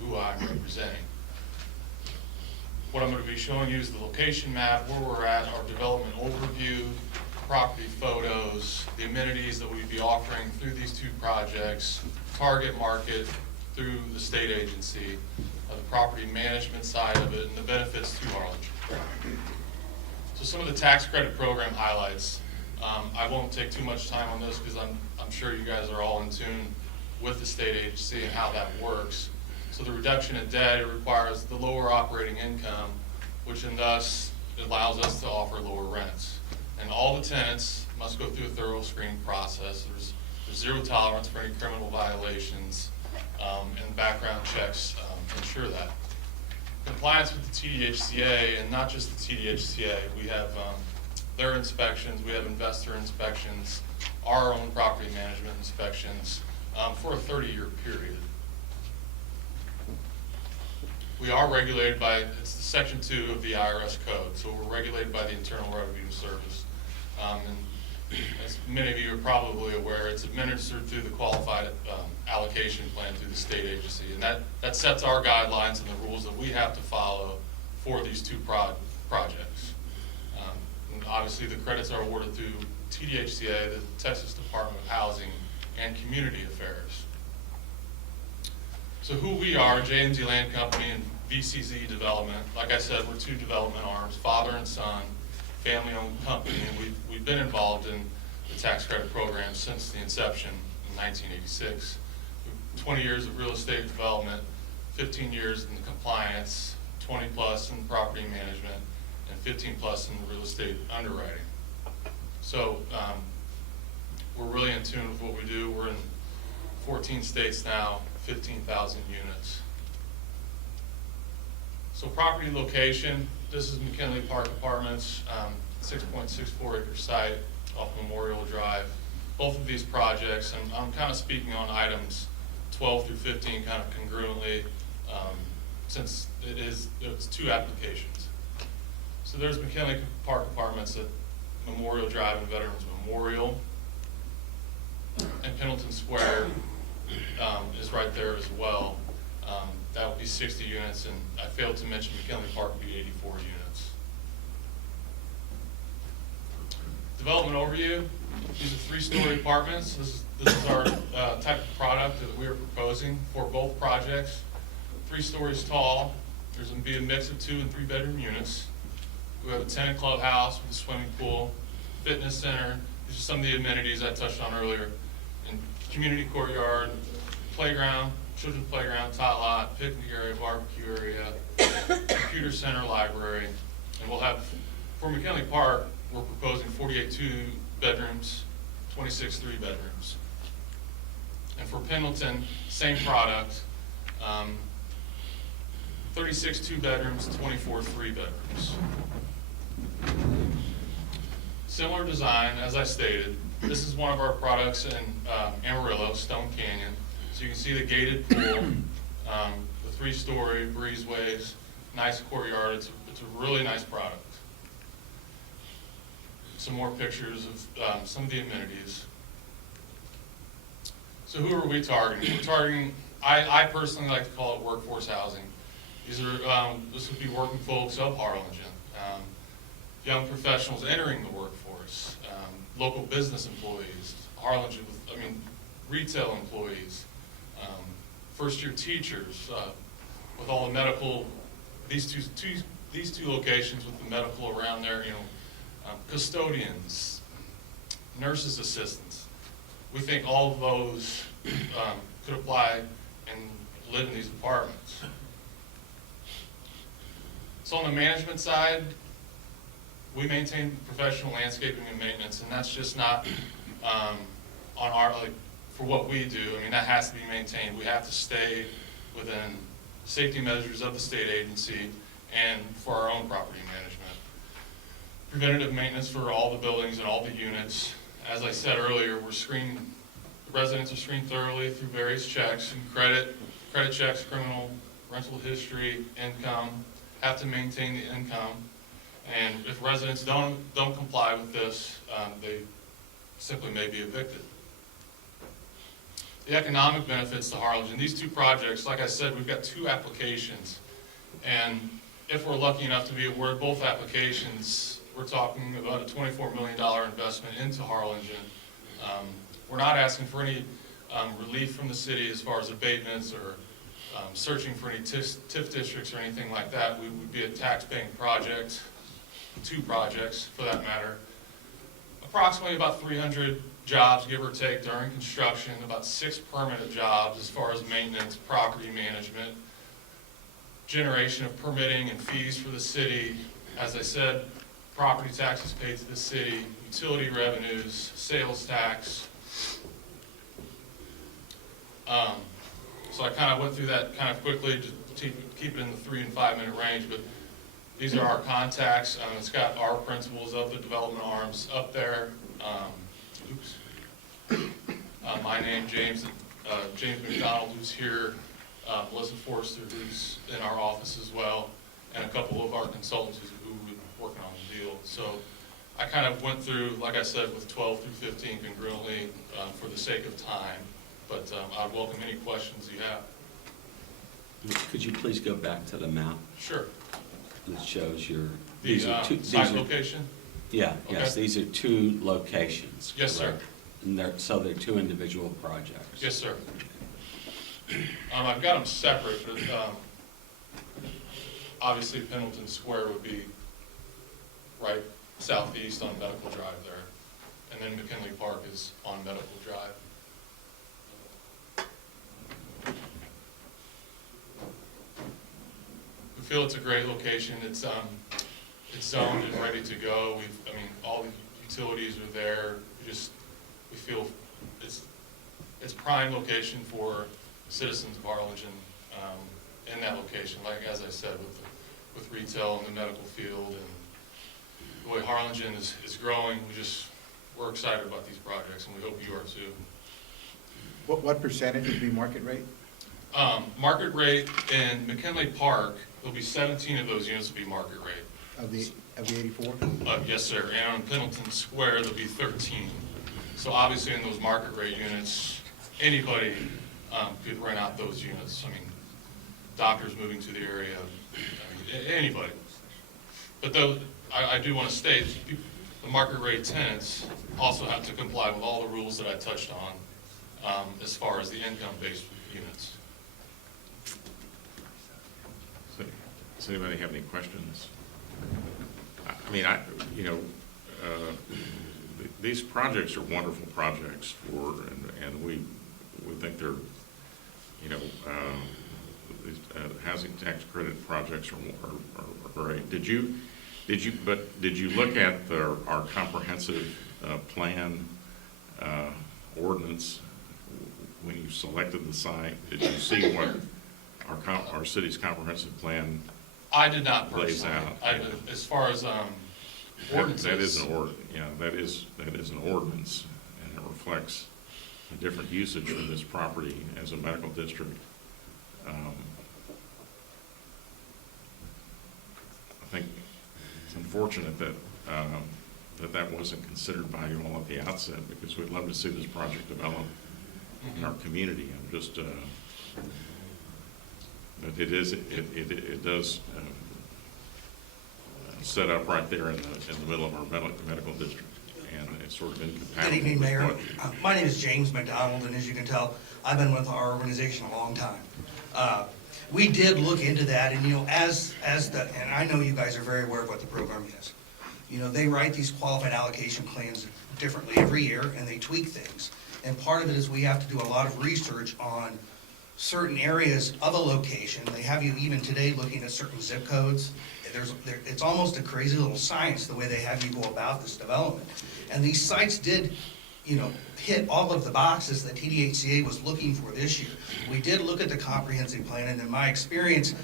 who I'm representing. What I'm going to be showing you is the location map, where we're at, our development overview, property photos, the amenities that we'd be offering through these 2 projects, target market through the state agency, the property management side of it, and the benefits to Harlingen. So some of the tax credit program highlights. I won't take too much time on this because I'm sure you guys are all in tune with the state agency and how that works. So the reduction in debt, it requires the lower operating income, which in thus allows us to offer lower rents. And all the tenants must go through a thorough screening process. There's 0 tolerance for any criminal violations, and background checks ensure that. Compliance with the TDHCA, and not just the TDHCA, we have their inspections, we have investor inspections, our own property management inspections for a 30-year period. We are regulated by, it's Section 2 of the IRS code, so we're regulated by the Internal Revenue Service. And as many of you are probably aware, it's administered through the Qualified Allocation Plan through the state agency, and that sets our guidelines and the rules that we have to follow for these 2 projects. And obviously, the credits are awarded through TDHCA, the Texas Department of Housing and Community Affairs. So who we are, James E. Land Company and VCZ Development. Like I said, we're 2 development arms, father and son, family-owned company, and we've been involved in the tax credit program since the inception in 1986. 20 years of real estate development, 15 years in the compliance, 20 plus in property management, and 15+ in the real estate underwriting. So we're really in tune with what we do. We're in 14 states now, 15,000 units. So property location, this is McKinley Park Apartments, 6.64 acre site off Memorial Drive. Both of these projects, and I'm kind of speaking on items 12 through 15 kind of congruently, since it's two applications. So there's McKinley Park Apartments at Memorial Drive and Veterans Memorial. And Pendleton Square is right there as well. That would be 60 units, and I failed to mention McKinley Park would be 84 units. Development overview. These are 3-story apartments. This is our type of product that we are proposing for both projects. 3 stories tall. There's going to be a mix of 2 and 3 bedroom units. We have a tenant clubhouse with a swimming pool, fitness center. These are some of the amenities I touched on earlier. And community courtyard, playground, children's playground, tot lot, picnic area, barbecue area, computer center, library. And we'll have, for McKinley Park, we're proposing 48 2-bedrooms, 26 3-bedrooms. And for Pendleton, same product, 36 2-bedrooms, 24 3-bedrooms. Similar design, as I stated. This is one of our products in Amarillo, Stone Canyon. So you can see the gated pool, the 3-story breezeways, nice courtyard. It's a really nice product. Some more pictures of some of the amenities. So who are we targeting? We're targeting, I personally like to call it workforce housing. These are, this would be working folks of Harlingen, young professionals entering the workforce, local business employees, Harlingen, retail employees, first-year teachers, with all the medical, these two locations with the medical around there, custodians, nurses' assistants. We think all of those could apply and live in these apartments. So on the management side, we maintain professional landscaping and maintenance, and that's just not on our, for what we do. That has to be maintained. We have to stay within safety measures of the state agency and for our own property management. Preventative maintenance for all the buildings and all the units. As I said earlier, the residents are screened thoroughly through various checks, and credit checks, criminal, rental history, income, have to maintain the income. And if residents don't comply with this, they simply may be evicted. The economic benefits to Harlingen, these two projects, like I said, we've got 2 applications. And if we're lucky enough to be awarded both applications, we're talking about a $24 million investment into Harlingen. We're not asking for any relief from the city as far as abatements or searching for any TIF districts or anything like that. We would be a tax-paying project, 2 projects for that matter. Approximately about 300 jobs, give or take, during construction, about 6 permanent jobs as far as maintenance, property management, generation of permitting and fees for the city. As I said, property taxes paid to the city, utility revenues, sales tax. So I kind of went through that kind of quickly to keep it in the 3 and 5 minute range, but these are our contacts. It's got our principals of the development arms up there. My name, James McDonald, who's here, Melissa Forrester, who's in our office as well, and a couple of our consultants who have been working on the deal. So I kind of went through, like I said, with 12 through 15 congruently for the sake of time, but I'd welcome any questions you have. Could you please go back to the map Sure. that shows your... The site location? Yeah, Okay. yes, these are 2 locations. Yes, sir. correct? And so they're 2 individual projects. Yes, sir. I've got them separate, but obviously Pendleton Square would be right southeast on Medical Drive there, and then McKinley Park is on Medical Drive. We feel it's a great location. It's it's zoned and ready to go. All the utilities are there. We feel it's prime location for citizens of Harlingen, in that location. Like, as I said, with retail and the medical field and the way Harlingen is growing, we're excited about these projects, and we hope you are too. What percentage would be market rate? Market rate in McKinley Park, there'll be 17 of those units will be market rate. Of the 84? Yes, sir. And on Pendleton Square, there'll be 13. So obviously in those market rate units, anybody could rent out those units. Doctors moving to the area, anybody. But though, I do want to state, the market rate tenants also have to comply with all the rules that I touched on, as far as the income-based units. Does anybody have any questions? These projects are wonderful projects and we think they're, these housing tax credit projects are great. Did you look at our comprehensive plan ordinance when you selected the site? Did you see what our city's comprehensive plan I did not lays personally. out? As far as ordinances. That is an ordinance, and it reflects the different usage for this property as a medical district. I think it's unfortunate that that wasn't considered by you all at the outset, because we'd love to see this project develop in our community. But it does set up right there in the middle of our medical district, and it's sort of incompatible. Good evening, Mayor. with My name is James McDonald, and as you can tell, I've been with our organization a long time. We did look into that, and and I know you guys are very aware of what the program is. They write these qualified allocation plans differently every year, and they tweak things. And part of it is we have to do a lot of research on certain areas of a location. They have you even today looking at certain zip codes. It's almost a crazy little science the way they have you go about this development. And these sites did, hit all of the boxes that TDHCA was looking for this year. We did look at the comprehensive plan, and in my experience,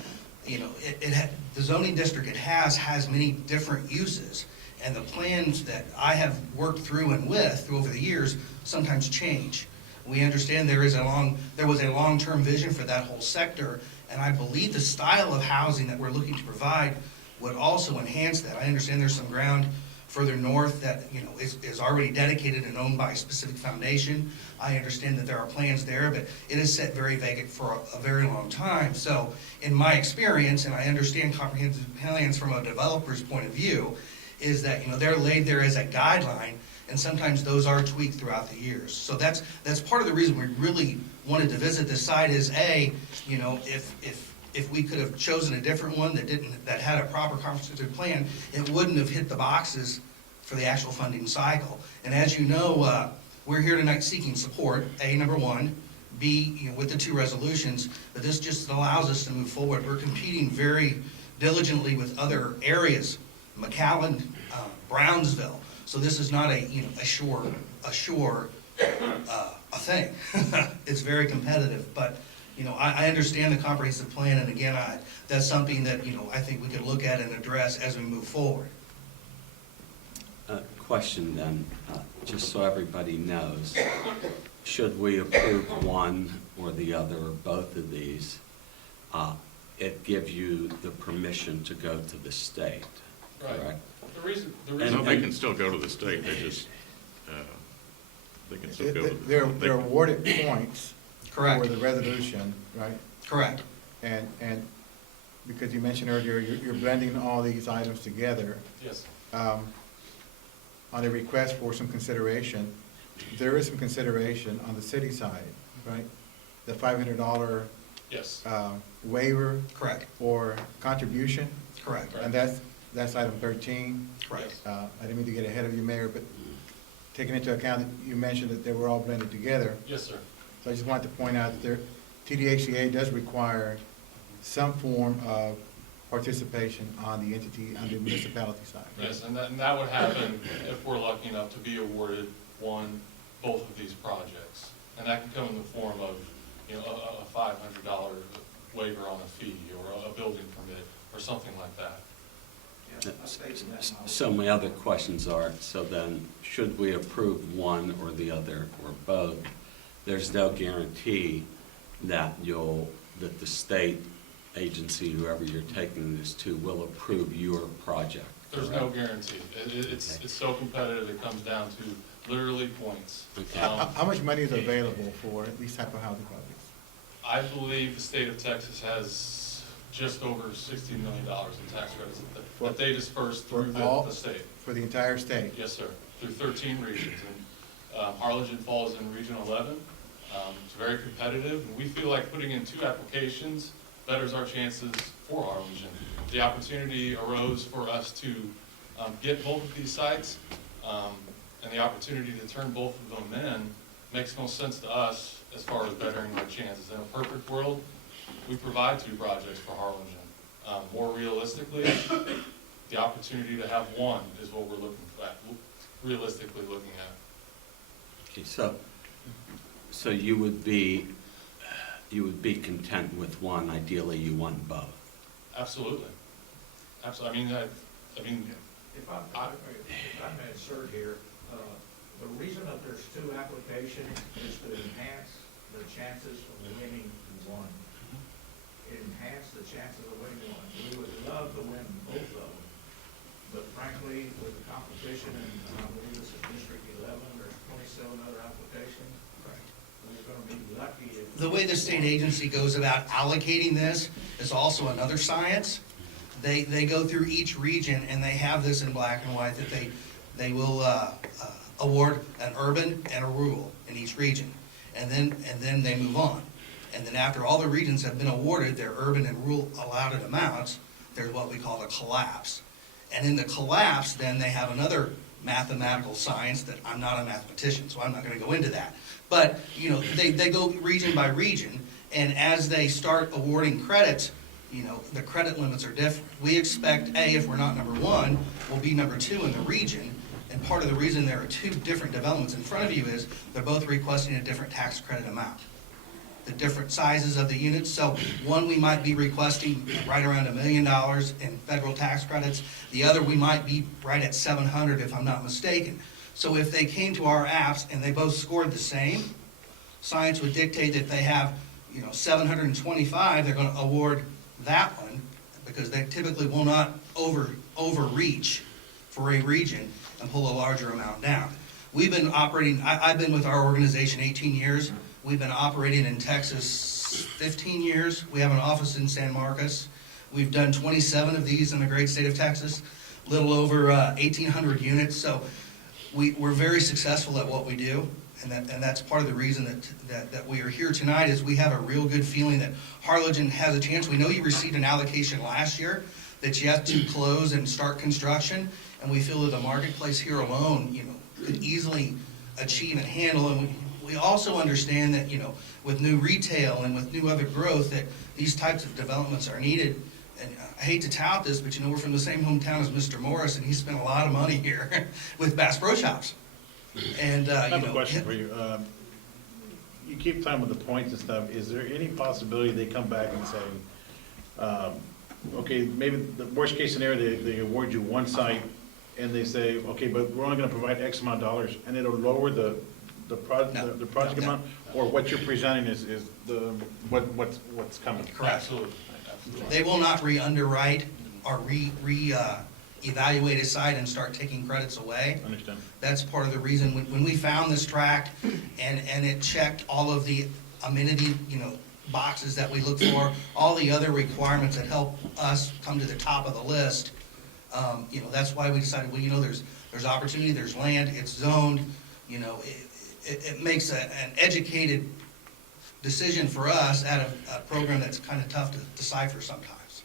the zoning district it has many different uses. And the plans that I have worked through and with over the years sometimes change. We understand there was a long-term vision for that whole sector, and I believe the style of housing that we're looking to provide would also enhance that. I understand there's some ground further north that is already dedicated and owned by a specific foundation. I understand that there are plans there, but it is set very vacant for a very long time. So in my experience, and I understand comprehensive plans from a developer's point of view, is that they're laid there as a guideline, and sometimes those are tweaked throughout the years. So that's part of the reason we really wanted to visit this site is if we could have chosen a different one that had a proper comprehensive plan, it wouldn't have hit the boxes for the actual funding cycle. And as you know, we're here tonight seeking support, number one, B, with the two resolutions, but this just allows us to move forward. We're competing very diligently with other areas, McAllen, Brownsville. So this is not a sure thing. It's very competitive, but I understand the comprehensive plan, and again, that's something that I think we could look at and address as we move forward. Question then, just so everybody knows, should we approve one or the other or both of these, it gives you the permission to go to the state, correct? The reason No, they can still go to the state, they can still go to the. They're awarded points. Correct. For the resolution, right? Correct. And because you mentioned earlier, you're blending all these items together. Yes. On a request for some consideration, there is some consideration on the city side, right? The $500 Yes. Waiver. Correct. Or contribution. Correct. And that's item 13. Correct. I didn't mean to get ahead of you, Mayor, but taking into account that you mentioned that they were all blended together. Yes, sir. So I just wanted to point out that TDHCA does require some form of participation on the entity, on the municipality side. Yes, and that would happen if we're lucky enough to be awarded both of these projects. And that can come in the form of, you know, a $500 waiver on a fee, or a building permit, or something like that. So my other questions are, so then, should we approve one or the other, or both, there's no guarantee that that the state agency, whoever you're taking this to, will approve your project? There's no guarantee. It's so competitive, it comes down to literally points. Okay. How much money is available for these type of housing projects? I believe the state of Texas has just over $60 million in tax credits that they disperse through the state. For the entire state? Yes, sir, through 13 regions. And Harlingen falls in Region 11. It's very competitive, and we feel like putting in 2 applications betters our chances for Harlingen. The opportunity arose for us to get both of these sites, and the opportunity to turn both of them in makes most sense to us as far as bettering our chances. In a perfect world, we provide 2 projects for Harlingen. More realistically, the opportunity to have one is what we're realistically looking at. Okay, so you would be content with one, ideally you want both? Absolutely. Absolutely. I mean, If I may insert here, the reason that there's 2 applications is to enhance the chances of winning one. Enhance the chances of winning one. We would love to win both of them, but frankly, with the competition, and I believe this is District 11, there's 27 other applications. We're gonna be lucky if. The way the state agency goes about allocating this is also another science. They go through each region, and they have this in black and white, that they will award an urban and a rural in each region. And then they move on. And then after all the regions have been awarded their urban and rural allotted amounts, there's what we call a collapse. And in the collapse, then they have another mathematical science that I'm not a mathematician, so I'm not gonna go into that. But, you know, they go region by region, and as they start awarding credits, you know, the credit limits are different. We expect, if we're not number 1, we'll be number 2 in the region. And part of the reason there are 2 different developments in front of you is they're both requesting a different tax credit amount. The different sizes of the units. So one, we might be requesting right around $1 million in federal tax credits. The other, we might be right at 700 if I'm not mistaken. So if they came to our apps and they both scored the same, science would dictate that they have, you know, 725, they're going to award that one, because they typically will not overreach for a region and pull a larger amount down. We've been operating, I've been with our organization 18 years. We've been operating in Texas 15 years. We have an office in San Marcos. We've done 27 of these in the great state of Texas, a little over 1,800 units. So we're very successful at what we do. And that's part of the reason that we are here tonight, is we have a real good feeling that Harlingen has a chance. We know you received an allocation last year that you have to close and start construction, and we feel that the marketplace here alone, you know, could easily achieve and handle. And we also understand that, you know, with new retail and with new other growth, that these types of developments are needed. And I hate to tout this, but you know, we're from the same hometown as Mr. Morris, and he spent a lot of money here with Bass Pro Shops. And, I have a question for you. You keep talking about the points and stuff. Is there any possibility they come back and say, okay, maybe the worst case scenario, they award you one site and they say, okay, but we're only gonna provide X amount of dollars, and it'll lower the project amount? Or what you're presenting is what's coming? Correct. Absolutely. They will not re-underwrite or evaluate a site and start taking credits away. Understand. That's part of the reason, when we found this tract and it checked all of the amenity, you know, boxes that we look for, all the other requirements that help us come to the top of the list, you know, that's why we decided, well, you know, there's opportunity, there's land, it's zoned, you know, it makes an educated decision for us out of a program that's kind of tough to decipher sometimes.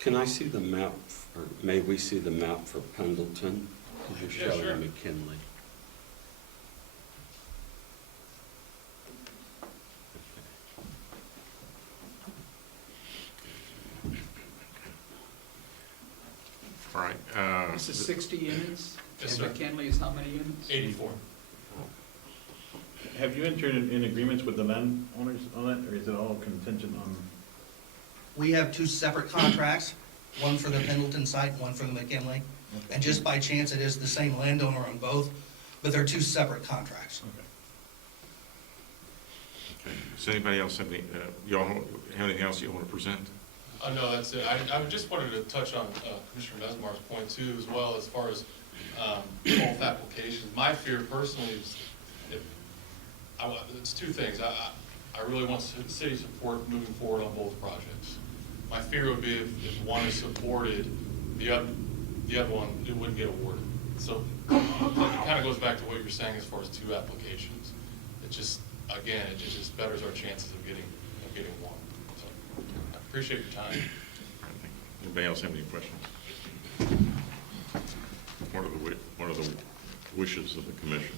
Can I see the map, or may we see the map for Pendleton? Could you show sure. McKinley? All right. This is 60 units, Yes, and sir. McKinley is how many units? 84. Have you entered in agreements with the landowners on that, or is it all contingent on? We have two separate contracts, one for the Pendleton site, one for the McKinley. And just by chance, it is the same landowner on both, but they're two separate contracts. Okay. Does anybody else have any, y'all have anything else you want to present? No, that's it. I just wanted to touch on Commissioner Mesmar's point too, as well, as far as both applications. My fear personally is, it's two things. I really want city support moving forward on both projects. My fear would be if one is supported, the other one, it wouldn't get awarded. So it kind of goes back to what you're saying as far as two applications. It just, again, it just betters our chances of getting one. So I appreciate your time. Anybody else have any questions? What are the wishes of the commission?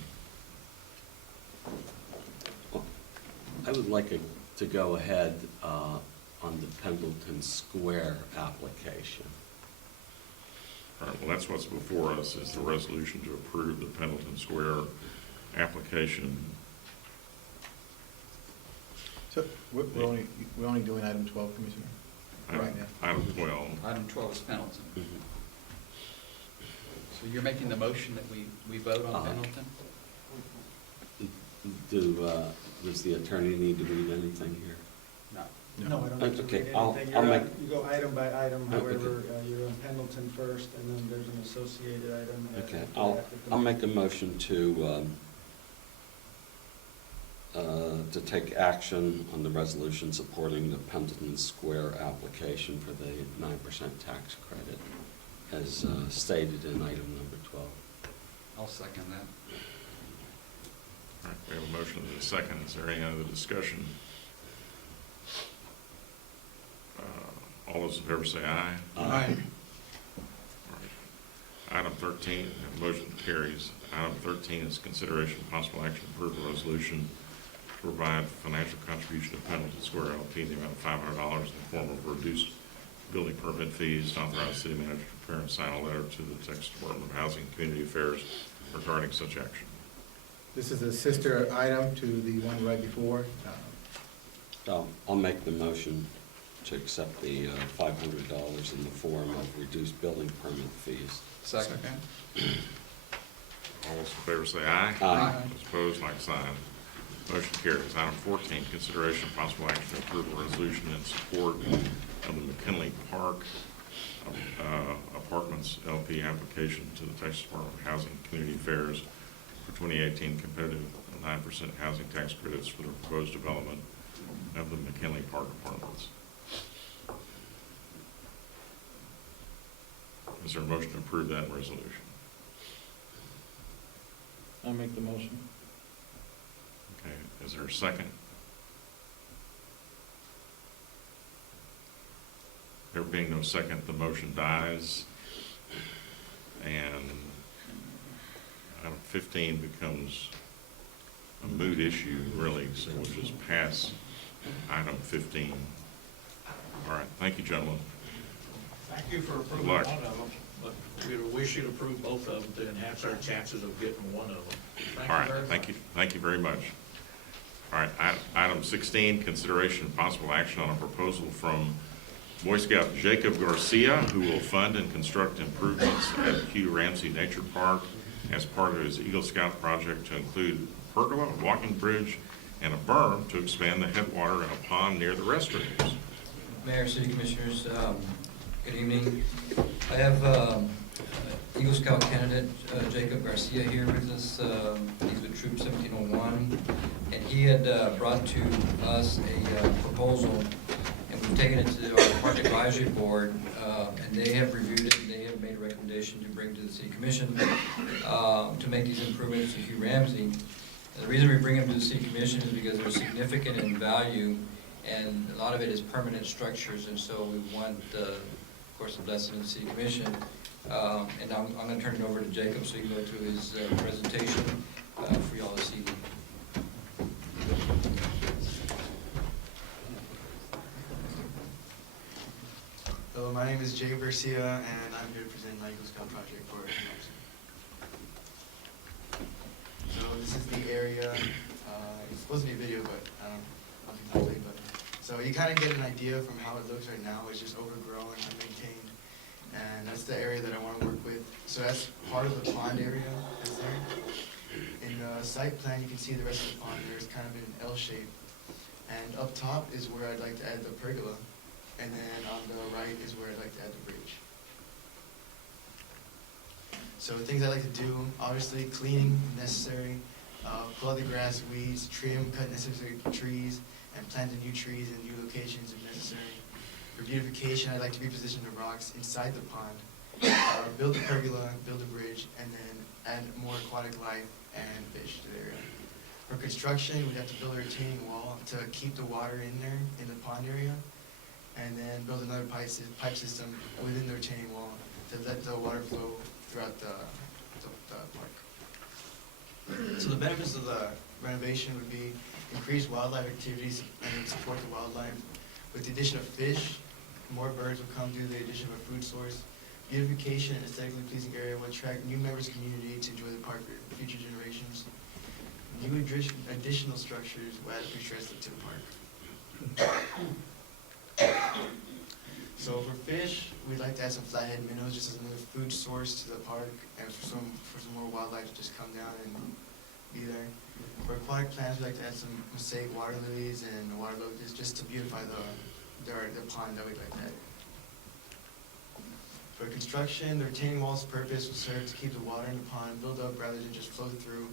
I would like to go ahead on the Pendleton Square application. All right, well, that's what's before us, is the resolution to approve the Pendleton Square application. So we're only doing item 12, Commissioner? Right now. Item 12. Item 12 is Pendleton. Mm-hmm. So you're making the motion that we vote on Pendleton? Does the attorney need to read anything here? No. No, I don't need to Okay, read I'll anything. make. You go item by item, Okay. however, you're on Pendleton first, and then there's an associated item. Okay, after I'll that. make a motion to take action on the resolution supporting the Pendleton Square application for the 9% tax credit as stated in item number 12. I'll second that. All right, we have a motion and a second. Is there any other discussion? All those in favor say aye. Aye. All right. Item 13, motion carries. Item 13 is consideration of possible action to approve a resolution to provide financial contribution to Pendleton Square LP in the amount of $500 in the form of reduced building permit fees, to authorize city manager to prepare and sign a letter to the Texas Department of Housing and Community Affairs regarding such action. This is a sister item to the one right before. I'll make the motion to accept the $500 in the form of reduced building permit fees. Second. All those in favor say aye. Aye. Those opposed, like sign. Motion carries. Item 14, consideration of possible action to approve a resolution in support of the McKinley Park Apartments LP application to the Texas Department of Housing and Community Affairs for 2018 competitive 9% housing tax credits for the proposed development of the McKinley Park Apartments. Is there a motion to approve that resolution? I'll make the motion. Okay, is there a second? There being no second, the motion dies. And item 15 becomes a moot issue, really, so we'll just pass item 15. All right, thank you, gentlemen. Thank you for approving Good one luck. of them, but we wish you to approve both of them to enhance our chances of getting one of them. All right, thank you very much. All right, item 16, consideration of possible action on a proposal from Boy Scout Jacob Garcia, who will fund and construct improvements at Q Ramsey Nature Park as part of his Eagle Scout project to include a pergola, a walking bridge, and a berm to expand the headwater and a pond near the restrooms. Mayor, City Commissioners, good evening. I have Eagle Scout candidate Jacob Garcia here with us. He's with Troop 1701, and he had brought to us a proposal, and we've taken it to our Park Advisory Board, and they have reviewed it, and they have made a recommendation to bring to the City Commission to make these improvements to Hugh Ramsey. And the reason we bring them to the City Commission is because they're significant in value, and a lot of it is permanent structures, and so we want, of course, the blessing of the City Commission. And I'm going to turn it over to Jacob so he can go through his presentation for y'all this evening. Hello, my name is Jacob Garcia, and I'm here to present my Eagle Scout project for Harlingen. So this is the area, it's supposed to be a video, but I'll be not late, but. So you kind of get an idea from how it looks right now. It's just overgrown, unmaintained, and that's the area that I want to work with. So that's part of the pond area that's there. In the site plan, you can see the rest of the pond. There's kind of an L shape. And up top is where I'd like to add the pergola. And then on the right is where I'd like to add the bridge. So things I like to do, obviously cleaning if necessary, pull out the grass, weeds, trim, cut necessary trees, and plant the new trees in new locations if necessary. For beautification, I'd like to reposition the rocks inside the pond, build the pergola, build a bridge, and then add more aquatic life and fish to the area. For construction, we'd have to build a retaining wall to keep the water in there in the pond area, and then build another pipe system within the retaining wall to let the water flow throughout the park. So the benefits of the renovation would be increased wildlife activities and support the wildlife. With the addition of fish, more birds will come due to the addition of a food source. Beautification and aesthetically pleasing area will attract new members of the community to enjoy the park for future generations. New additional structures will add picturesque to the park. So for fish, we'd like to add some flathead minnows just as another food source to the park, and for some more wildlife to just come down and be there. For aquatic plants, we'd like to add some mosaic water lilies and water locusts just to beautify the pond that we'd like to add. For construction, the retaining wall's purpose will serve to keep the water in the pond build up rather than just flow through.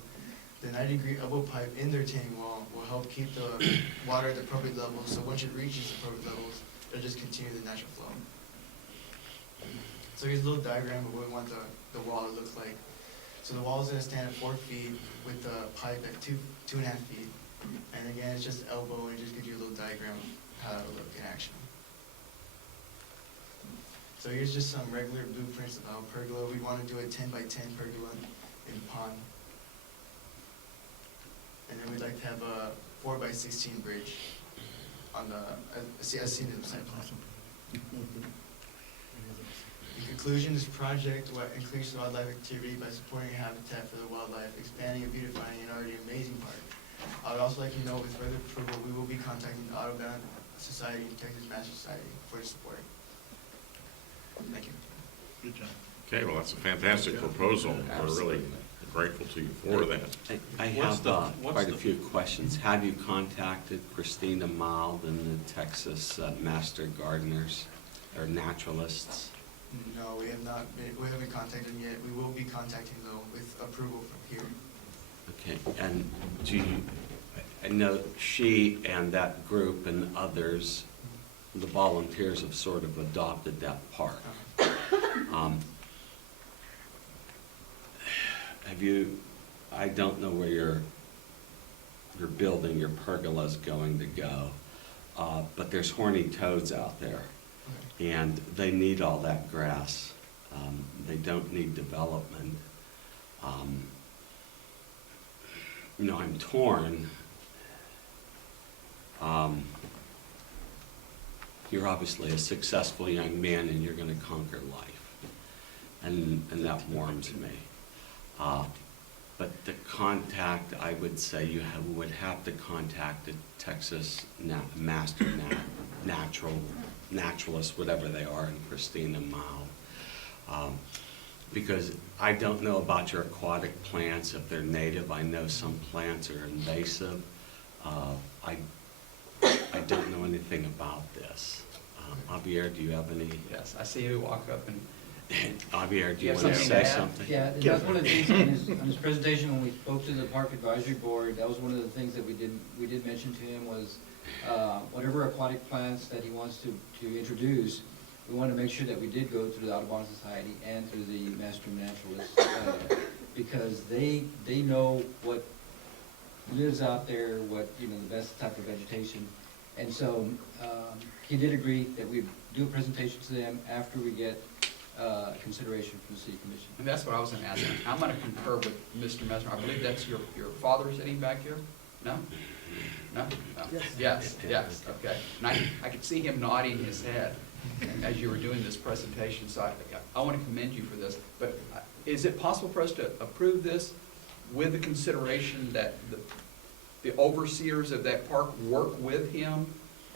The 90-degree elbow pipe in the retaining wall will help keep the water at the appropriate level, so once it reaches the appropriate levels, it'll just continue the natural flow. So here's a little diagram of what we want the wall to look like. So the wall is going to stand at 4 feet with the pipe at 2.5 feet. And again, it's just elbow, and it just gives you a little diagram of how it will look in action. So here's just some regular blueprints of how pergola. We want to do a 10 by 10 pergola in the pond. And then we'd like to have a 4 by 16 bridge on the, as seen in the site plan. In conclusion, this project will increase wildlife activity by supporting habitat for the wildlife, expanding and beautifying an already amazing park. I would also like to note, with further approval, we will be contacting the Autobound Society and Texas Master Society for support. Thank you. Good job. Okay, well, that's a fantastic proposal. We're really grateful to you for that. I have quite a few questions. Have you contacted Christina Mild and the Texas Master Gardeners or Naturalists? No, we have not. We haven't contacted them yet. We will be contacting though with approval from here. Okay, and do you, I know she and that group and others, the volunteers have sort of adopted that park. Have you, I don't know where your building, your pergola is going to go, but there's horny toads out there, and they need all that grass. They don't need development. You know, I'm torn. You're obviously a successful young man, and you're going to conquer life, and that warms me. But the contact, I would say you would have to contact the Texas Master Naturalists, whatever they are, and Christina Mild. Because I don't know about your aquatic plants, if they're native. I know some plants are invasive. I don't know anything about this. Javier, do you have any? Yes, I see you walk up and. Javier, do you want to say something? Yeah, that's one of the things on his presentation when we spoke to the Park Advisory Board. That was one of the things that we did mention to him was whatever aquatic plants that he wants to introduce, we want to make sure that we did go through the Audubon Society and through the Master Naturalists because they know what lives out there, what the best type of vegetation, and so he did agree that we do a presentation to them after we get consideration from the City Commission. And that's what I was going to ask. I'm going to concur with Mr. Mesmer. I believe that's your father sitting back here? No? No? No. Yes, okay. And I could see him nodding his head as you were doing this presentation, so I want to commend you for this. But is it possible for us to approve this with the consideration that the overseers of that park work with him?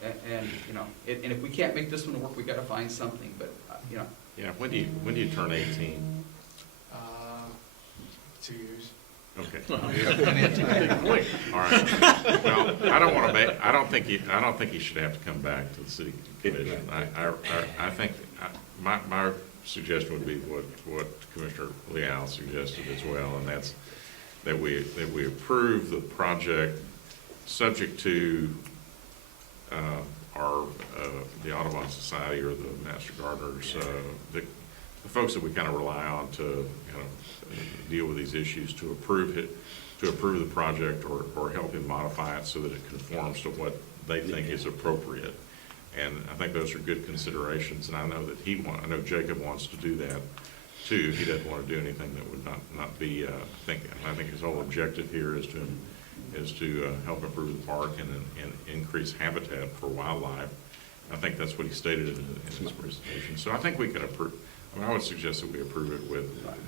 And you know, and if we can't make this one work, we got to find something, but, you know. Yeah, when do you turn 18? 2 years. Okay. All right. Well, I don't think you should have to come back to the city commission. I think, my suggestion would be what Commissioner Leal suggested as well, and that's that we approve the project subject to the Audubon Society or the Master Gardeners, the folks that we kind of rely on to deal with these issues, to approve the project or help him modify it so that it conforms to what they think is appropriate. And I think those are good considerations. And I know that I know Jacob wants to do that too. He doesn't want to do anything that would not be. I think his whole objective here is to help improve the park and increase habitat for wildlife. I think that's what he stated in his presentation. So I think we can approve. I would suggest that we approve it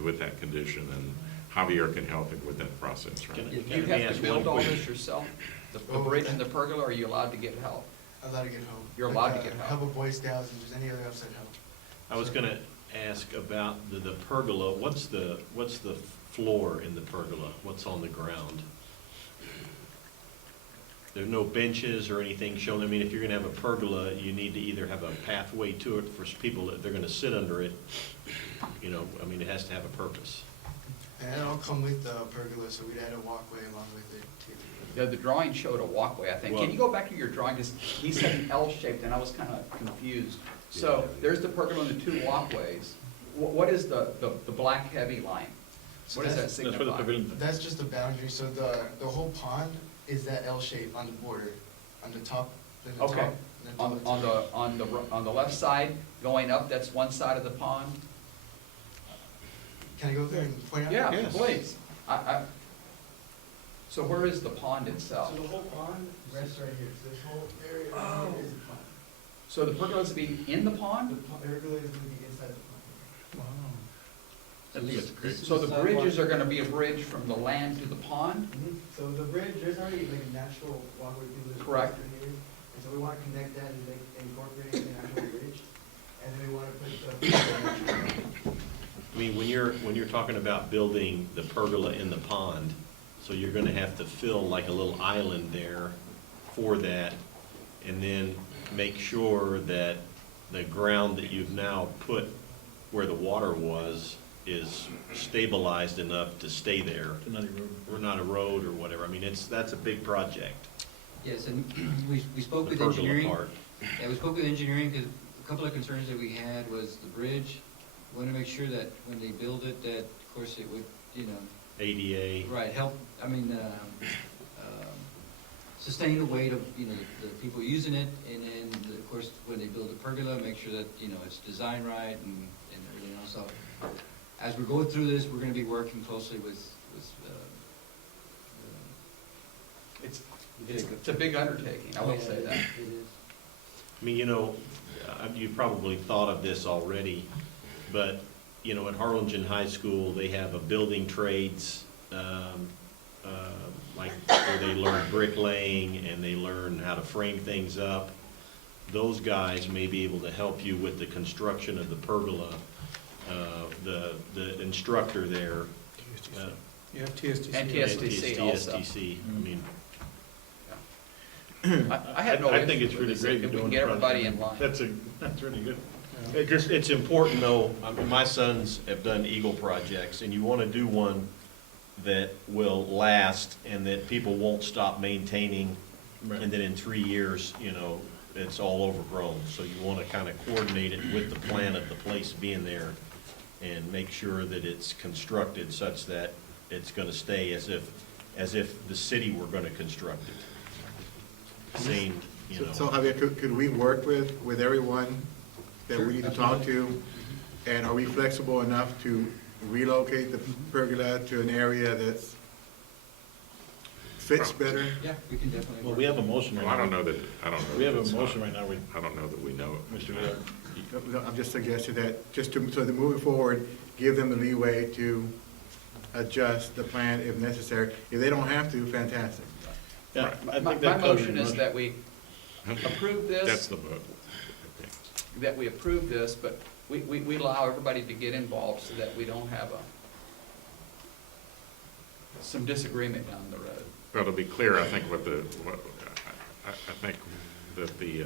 with that condition, and Javier can help him with that process. Right? Do you have to build all this yourself? The bridge and the pergola, or are you allowed to get help? Allowed to get help. You're allowed to get help. Help of Boy Scouts, and there's any other outside help. I was gonna ask about the pergola. What's the floor in the pergola? What's on the ground? There's no benches or anything shown. I mean, if you're gonna have a pergola, you need to either have a pathway to it for people that they're gonna sit under it. You know, I mean, it has to have a purpose. And it'll come with the pergola, so we'd add a walkway along with it too. Yeah, the drawing showed a walkway, I think. Can you go back to your drawing? Because he said an L-shaped, and I was kind of confused. So there's the pergola and the two walkways. What is the black heavy line? What does that signify? That's just the boundary. So the whole pond is that L shape on the border, on the top. Okay. On the left side, going up, that's one side of the pond? Can I go there and point out? Yeah, please. So where is the pond itself? So the whole pond rests right here. So this whole area right here is the pond. So the pergola is to be in the pond? The pergola is going to be inside the pond. Wow. I think it's great. So the bridges are gonna be a bridge from the land to the pond? So the bridge, there's already like a natural walkway through this. Correct. Here. And so we want to connect that and incorporate the actual bridge. And then we want to put the. I mean, when you're talking about building the pergola in the pond, so you're gonna have to fill like a little island there for that, and then make sure that the ground that you've now put where the water was is stabilized enough to stay there. Or not erode or whatever. I mean, that's a big project. Yes, and we spoke with The pergola engineering. part. Yeah, we spoke with engineering because a couple of concerns that we had was the bridge. We want to make sure that when they build it, that of course it would, ADA. right, help, sustain the weight of, the people using it, and then, of course, when they build a pergola, make sure that, it's designed right and everything else. So as we're going through this, we're going to be working closely with It's a big undertaking, I will say that. It is. I mean, you've probably thought of this already, but, at Harlingen High School, they have a building trades, like where they learn bricklaying and they learn how to frame things up. Those guys may be able to help you with the construction of the pergola. The instructor there. You have TSTC. And TSTC also. TSTC, I mean. I had no I think issue it's with really this, great if you're we doing can get the everybody project. in line. That's really good. It's important though, I mean, my sons have done Eagle projects, and you want to do one that will last and that people won't stop maintaining, and then in 3 years, it's all overgrown. So you want to kind of coordinate it with the plan of the place being there and make sure that it's constructed such that it's going to stay as if the city were going to construct it. Same, So Javier, could we work with everyone that we need to talk to? And are we flexible enough to relocate the pergola to an area that's fits better. Yeah, we can definitely. Well, we have a motion right Well, now. I don't know. We have that a it's motion not- right now. I don't know that we know it. Mr. Mayor. I'm just suggesting that, so that moving forward, give them the leeway to adjust the plan if necessary. If they don't have to, fantastic. Yeah, I My think that covers motion your is that we approve That's this, the vote. Okay. that we approve this, but we allow everybody to get involved so that we don't have some disagreement down the road. Well, to be clear, I think I think that the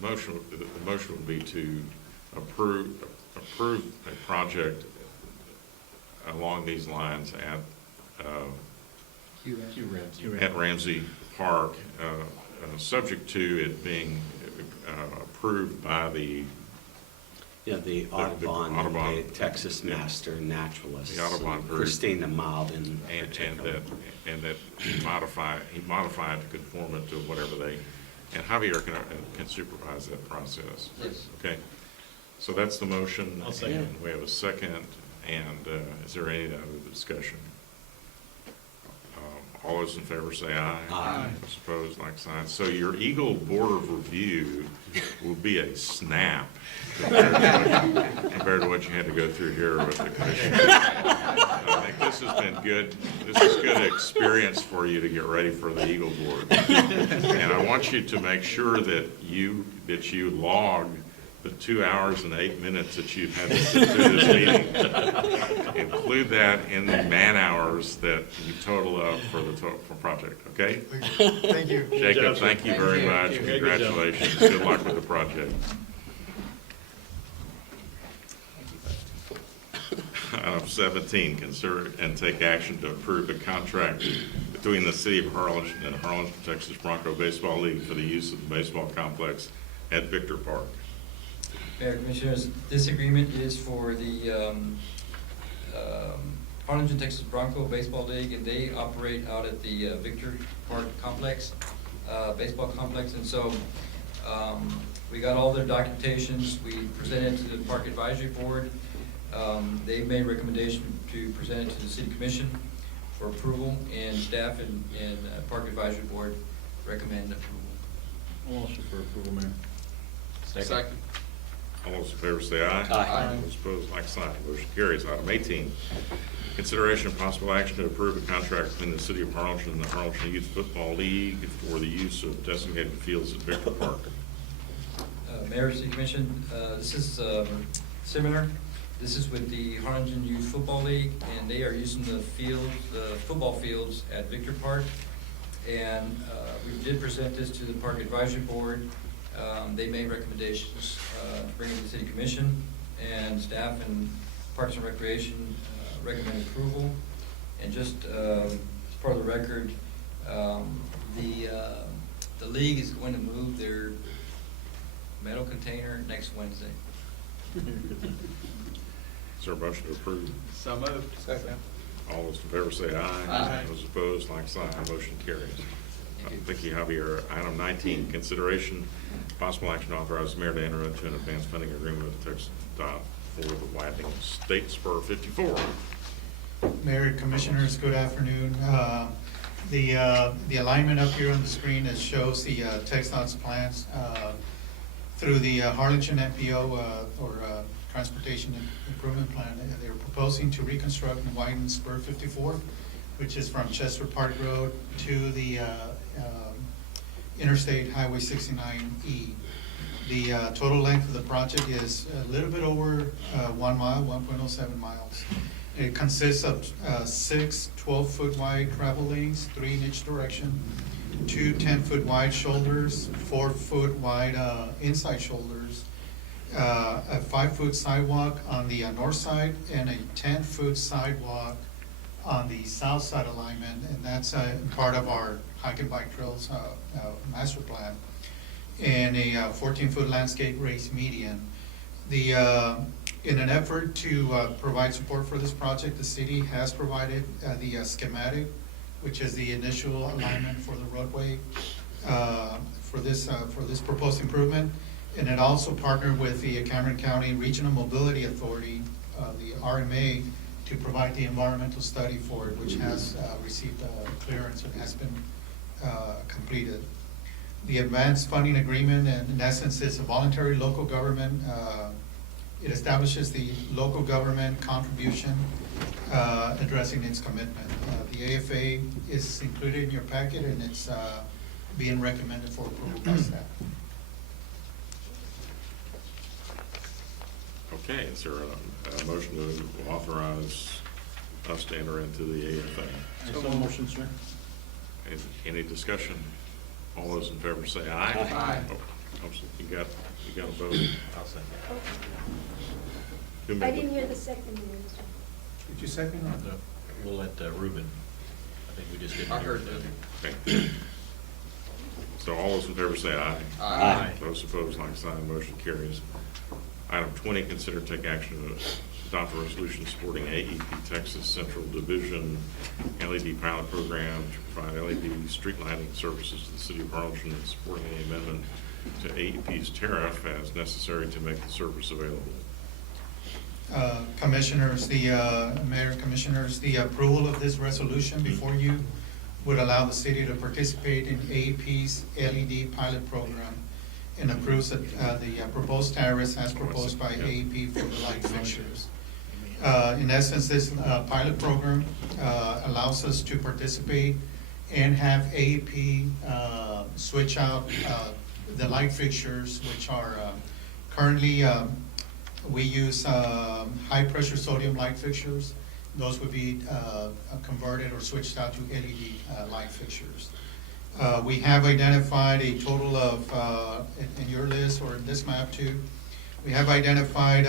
motion would be to approve a project along these lines at Ramsey Park, subject to it being approved by the The Audubon, Audubon, the Texas Master Naturalist. the Audubon group. Christina Malden in And particular. that he modified it to conform it to whatever they, and Javier can supervise that process. Yes. Okay, so that's the motion. I'll second. And we have a second, and is there any other discussion? All those in favor say aye. Aye. Those opposed, like sign. So your Eagle Board of Review will be a snap compared to what you had to go through here with the commission. I think this has been good. This is good experience for you to get ready for the Eagle Board. And I want you to make sure that you log the 2 hours and 8 minutes that you've had to sit through this meeting. Include that in the man hours that you total up for the project, okay? Thank you. Jacob, thank you very much. Good job. Congratulations. Good luck with the project. Item 17, consider and take action to approve a contract between the City of Harlingen and Harlingen, Texas Bronco Baseball League for the use of the baseball complex at Victor Park. Mayor, Commissioners, this agreement is for the Harlingen, Texas Bronco Baseball League, and they operate out at the Victor Park Complex, baseball complex. And so we got all their documentations. We presented to the Park Advisory Board. They made recommendation to present it to the City Commission for approval, and staff and Park Advisory Board recommend approval. Motion for approval, Mayor. Second. All those in favor say aye. Aye. Those opposed, like sign. Motion carries. Item 18, consideration of possible action to approve a contract between the City of Harlingen and the Harlingen Youth Football League for the use of designated fields at Victor Park. Mayor, City Commission, this is similar. This is with the Harlingen Youth Football League, and they are using the fields, the football fields at Victor Park. And we did present this to the Park Advisory Board. They made recommendations, bring it to the City Commission, and staff and Parks and Recreation recommend approval. And just as part of the record, the league is going to move their metal container next Wednesday. Is there a motion to approve? So moved. Second. All those in favor say aye. Aye. Those opposed, like sign. Motion carries. Thank you, Javier. Item 19, consideration, possible action to authorize the mayor to enter into an advance funding agreement with Texas DOT for the Widening State Spur 54. Mayor, Commissioners, good afternoon. The alignment up here on the screen that shows the TxDOT's plans through the Harlingen MPO or Transportation Improvement Plan. They're proposing to reconstruct and widen Spur 54, which is from Chester Park Road to the Interstate Highway 69E. The total length of the project is a little bit over 1 mile, 1.07 miles. It consists of 6 12-foot wide travel lanes, 3 in each direction, 2 10-foot wide shoulders, 4-foot wide inside shoulders, a 5-foot sidewalk on the north side, and a 10-foot sidewalk on the south side alignment, and that's part of our hike and bike trails master plan, and a 14-foot landscape raised median. In an effort to provide support for this project, the city has provided the schematic, which is the initial alignment for the roadway for this proposed improvement, and it also partnered with the Cameron County Regional Mobility Authority, the RMA, to provide the environmental study for it, which has received clearance and has been completed. The advanced funding agreement, in essence, is a voluntary local government. It establishes the local government contribution addressing its commitment. The AFA is included in your packet, and it's being recommended for approval by staff. Okay, is there a motion to authorize us to enter into the AFA? So motion, sir. Any discussion? All those in favor say aye. Aye. Oh, you got a vote? I'll second. Who I made didn't it? hear the second one. Did you second or? No, we'll let Ruben, I think we just didn't I hear heard it. Okay. So all those in favor say aye. Aye. Those opposed, like sign, motion carries. Item 20, consider take action to adopt a resolution supporting AEP Texas Central Division LED pilot program to provide LED street lighting services to the city of Harlingen and supporting the amendment to AEP's tariff as necessary to make the service available. Commissioners, Mayor, Commissioners, the approval of this resolution before you would allow the city to participate in AEP's LED pilot program and approves the proposed tariffs as proposed by AEP for the light fixtures. In essence, this pilot program allows us to participate and have AEP switch out the light fixtures, which are currently, we use high-pressure sodium light fixtures. Those would be converted or switched out to LED light fixtures. We have identified a total of, in your list or in this map too, we have identified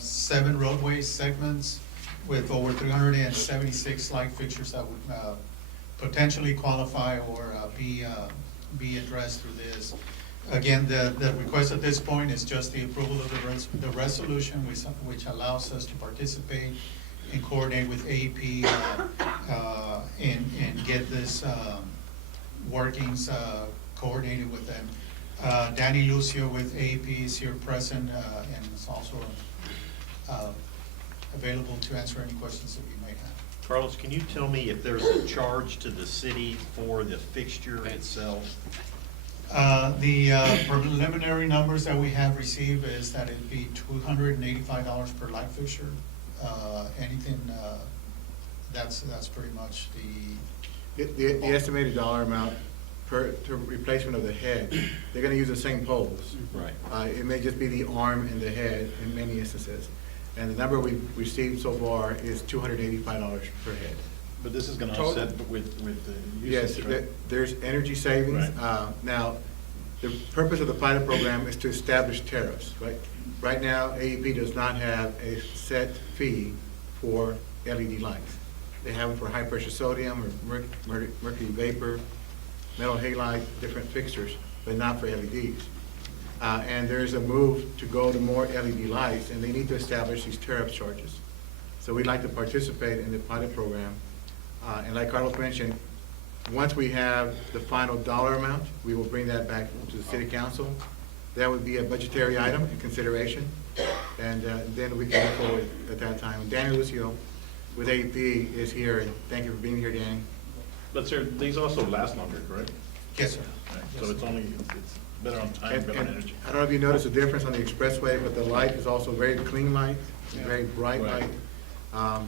7 roadway segments with over 376 light fixtures that would potentially qualify or be addressed through this. Again, the request at this point is just the approval of the resolution, which allows us to participate and coordinate with AEP and get this workings coordinated with them. Danny Lucio with AEP is here present and is also available to answer any questions that you might have. Carlos, can you tell me if there's a charge to the city for the fixture itself? The preliminary numbers that we have received is that it'd be $285 per light fixture. Anything, that's pretty much The estimated dollar amount to replacement of the head, they're gonna use the same poles. Right. It may just be the arm and the head in many instances. And the number we've received so far is $285 per head. But this is gonna Total. offset with the Yes, usage, right? there's energy savings. Right. Now, the purpose of the pilot program is to establish tariffs, right? Right now, AEP does not have a set fee for LED lights. They have it for high-pressure sodium or mercury vapor, metal halide, different fixtures, but not for LEDs. And there's a move to go to more LED lights, and they need to establish these tariff charges. So we'd like to participate in the pilot program. And like Carlos mentioned, once we have the final dollar amount, we will bring that back to the city council. That would be a budgetary item in consideration, and then we can move forward at that time. Danny Lucio with AEP is here, and thank you for being here, Danny. But sir, these also last longer, correct? Yes, sir. Right, so it's better on time, And- better on and energy. I don't know if you noticed the difference on the expressway, but the light is also very clean light, Yeah. very bright Right. light.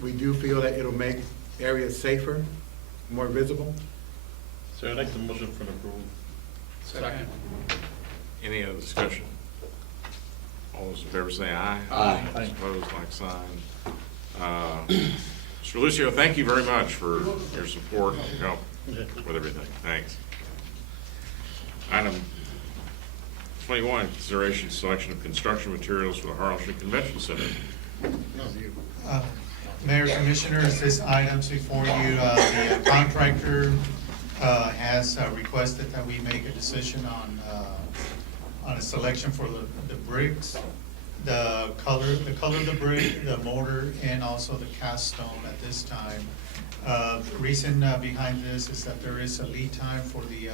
We do feel that it'll make areas safer, more visible. Sir, I'd like the motion for the approval. Second. Any other discussion? All those in favor say aye. Aye. Those opposed, like sign. Mr. Lucio, thank you very much for your support and help with everything. Thanks. Item 21, consideration selection of construction materials for the Harlingen Convention Center. Mayor, Commissioners, this item's before you, the contractor has requested that we make a decision on a selection for the bricks, the color of the brick, the mortar, and also the cast stone at this time. The reason behind this is that there is a lead time for the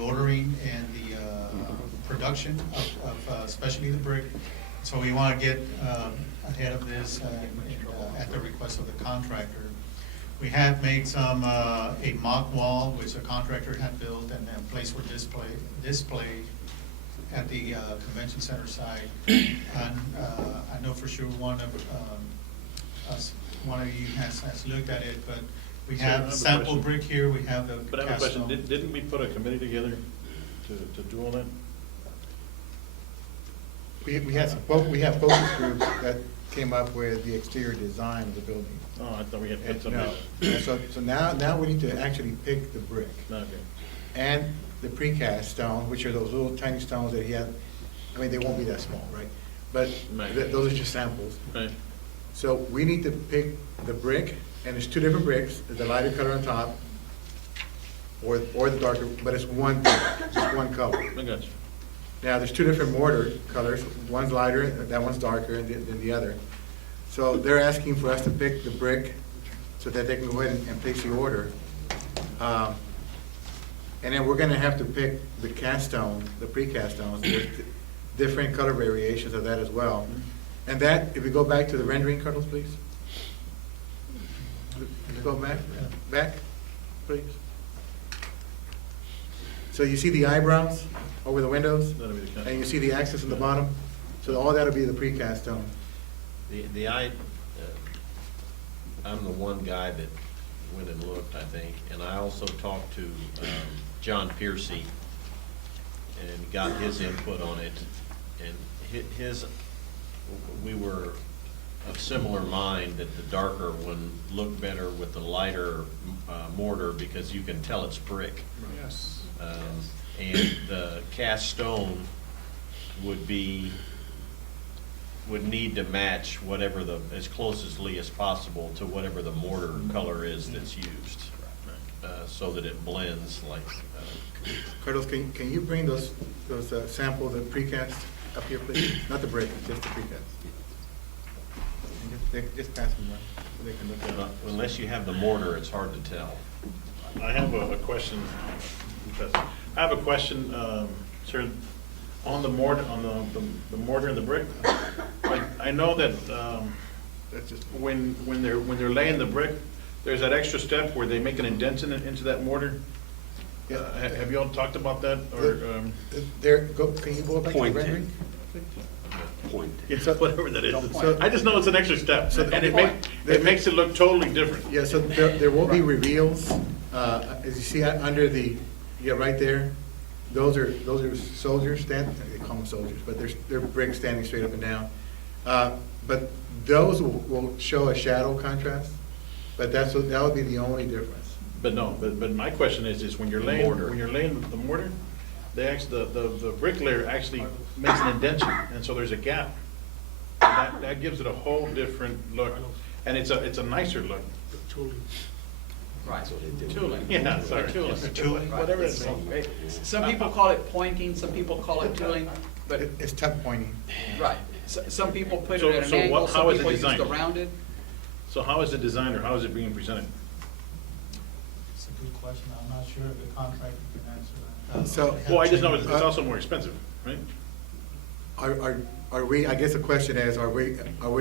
ordering and the production of especially the brick So we want to get ahead of this at the request of the contractor. We have made some, a mock wall, which the contractor had built, and then placed for display at the convention center side. And I know for sure one of you has looked at it, but we So I have have a sample question. brick here, we have the But I have a question, cast stone. didn't we put a committee together to do all that? We have focus groups that came up with the exterior design of the building. Oh, I thought we had put And somebody. no, so now we need to actually pick the brick. Okay. And the precast stone, which are those little tiny stones that he had, I mean, they won't be that small, right? But Right. those are just samples. Right. So we need to pick the brick, and there's two different bricks, the lighter color on top, or the darker, but it's one, just one color. I got you. Now, there's two different mortar colors, one's lighter, that one's darker than the other. So they're asking for us to pick the brick so that they can go ahead and place the order. And then we're gonna have to pick the cast stone, the precast stones, there's different color variations of that as well. And that, if we go back to the rendering, Carlos, please. Go back, please. So you see the eyebrows over the windows? That'll be the kind. And you see the axis in the bottom? So all that'll be the precast stone. I'm the one guy that went and looked, I think, and I also talked to John Piercy and got his input on it. And we were of similar mind that the darker one looked better with the lighter mortar because you can tell it's brick. Yes. And the cast stone would need to match whatever as closely as possible to whatever the mortar color is that's used, so that it blends like. Carlos, can you bring those samples of precast up here, please? Not the brick, just the precast. Just pass them around so they can look at it. Unless you have the mortar, it's hard to tell. I have a question. I have a question, sir, on the mortar, the mortar and the brick. I know that, that's just, when they're laying the brick, there's that extra step where they make an indent into that mortar. Have you all talked about that, or? Can you go back to the rendering? Point. Yeah, whatever that is. So- I just know it's an extra step, So- and it makes it look totally different. Yeah, so there will be reveals, as you see under right there, those are soldiers they call them soldiers, but they're bricks standing straight up and down. But those will show a shadow contrast, but that would be the only difference. But my question is when you're laying the mortar, the bricklayer actually makes an indentation, and so there's a gap. And that gives it a whole different look, and it's a nicer look. Right, tooling. Yeah, sorry. Tooling. Whatever it's. Some people call it pointing, some people call it tooling, but. It's tuck pointing. Right, some people put So- it at an so angle, what- how some is it people use the designed? rounded. So how is it designed, or how is it being presented? It's a good question, I'm not sure if the contractor can answer that. So- Well, I just know it's also more expensive, right? Are we, I guess the question is, are we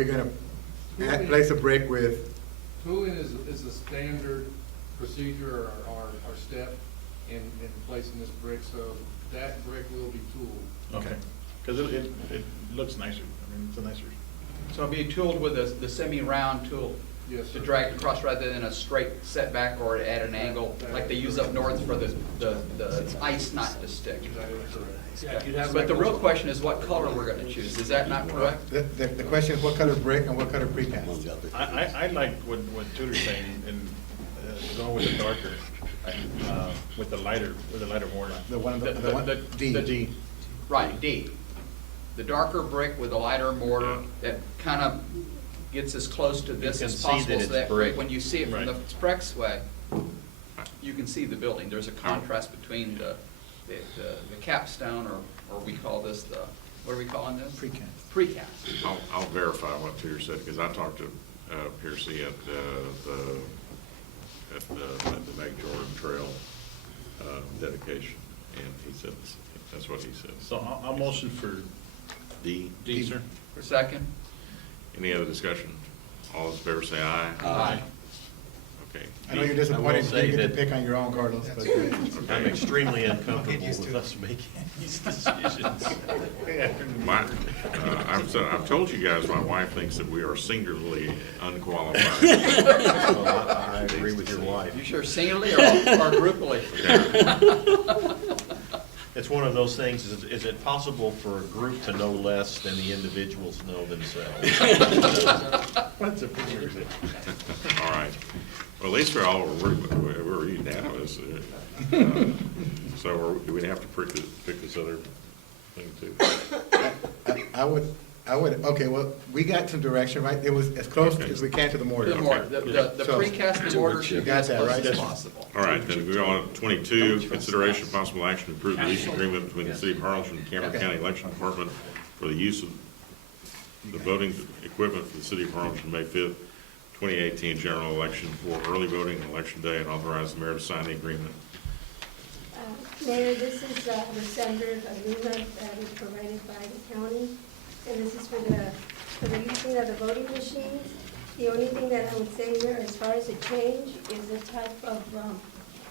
gonna place a brick with, Tooling is a standard procedure or step in placing this brick, so that brick will be tooled. Okay, because it looks nicer, I mean, it's a nicer. So it'll be tooled with the semi-round tool Yes, to sir. drag across rather than a straight setback or at an angle like they use up north for the ice not to stick. Yeah, you'd have But like the real those- question is what color we're gonna choose, is that not correct? the question is what color brick and what color precast? I like what Tudor's saying, and going with the darker, with the lighter mortar. The one, D. Right, D. The darker brick with the lighter mortar that kind of gets as close to this can as see possible. that So that it's brick. when you see it from the Right. expressway, you can see the building. There's a contrast between the capstone, or we call this what are we calling this? Precast. Precast. I'll verify what Tudor said, because I talked to Piercy at the Meg Jordan Trail dedication, and he said, that's what he said. So I'll motion for D. D, sir. Second. Any other discussion? All those in favor say aye. Aye. Okay. I know you're I disappointed will you didn't say get to that- pick on your own, Carlos, but. I'm extremely uncomfortable with us making these decisions. I've told you guys, my wife thinks that we are singularly unqualified. Well, I agree with your wife. You sure singularly or groupally? It's one of those things, is it possible for a group to know less than the individuals know themselves? What's the picture? All right. Well, at least we're unanimous. So do we have to pick this other thing too? I would, okay, well, we got some direction, right? It was as close as we can to the mortar. The mortar, the So- precast mortar You should be got as that, close right? as possible. All right, then we go on to 22, consideration of possible action to approve the lease agreement between the City of Harlingen and Cameron County Election Department for the use of the voting equipment for the City of Harlingen, May 5th, 2018 general election for early voting on election day, and authorize the mayor to sign the agreement. Mayor, this is the standard agreement that is provided by the county, and this is for the using of the voting machines. The only thing that I would say here, as far as a change, is the type of,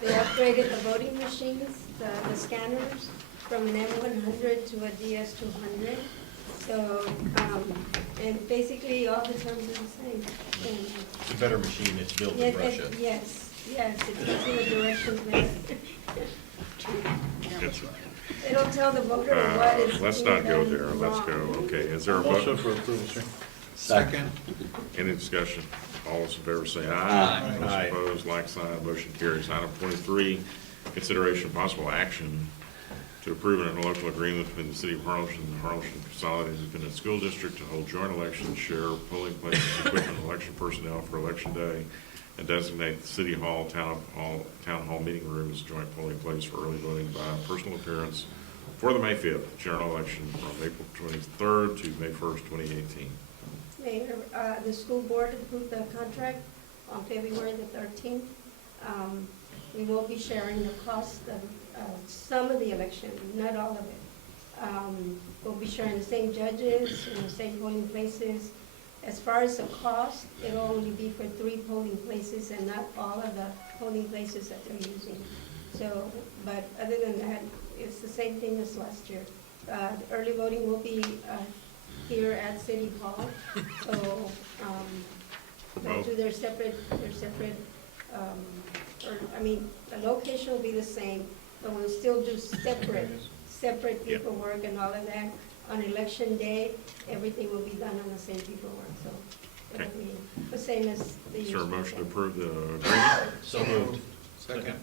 they upgraded the voting machines, the scanners, from an M100 to a DS200. So, and basically all the terms are the same. And It's a better machine, it's built yes, in Russia. yes, it's using the directions there. They don't tell the voter what is. Let's being not go done there, let's go, wrong. okay, is there a Motion vote? for approval, sir. Second. Any discussion? All those in favor say Aye. aye. Those Aye. opposed, like sign, motion carries. Item 23, consideration of possible action to approve an interlocal agreement between the City of Harlingen and the Harlingen Consolidated Independent School District to hold joint elections, share polling places, equipment, and election personnel for election day, and designate the City Hall, Town Hall meeting room as a joint polling place for early voting by personal appearance for the May 5th general election from April 23rd to May 1st, 2018. Mayor, the school board approved the contract on February the 13th. We will be sharing the cost of some of the election, not all of it. We'll be sharing the same judges, same polling places. As far as the cost, it'll only be for 3 polling places and not all of the polling places that they're using. So, but other than that, it's the same thing as last year. Early voting will be here at City Hall, so they'll do their separate, the location will be the same, but we'll still do separate paperwork and all of that. On election day, everything will be done on the same paperwork, so it'll be the same as the Is there a usual. motion to approve the agreement? So moved. Second.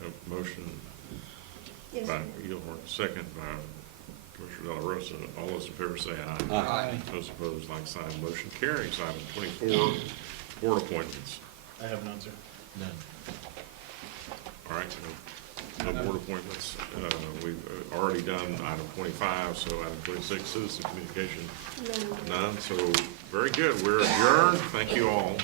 A motion Yes, by sir. Eaglehorn, second by Commissioner De La Rosa. All those in favor say aye. Aye. Those opposed, like sign. Motion carries. Item 24, board appointments. I have none, sir. None. All right, no board appointments. We've already done item 25, so item 26, citizen communication, none. So, very good. We're adjourned. Thank you all.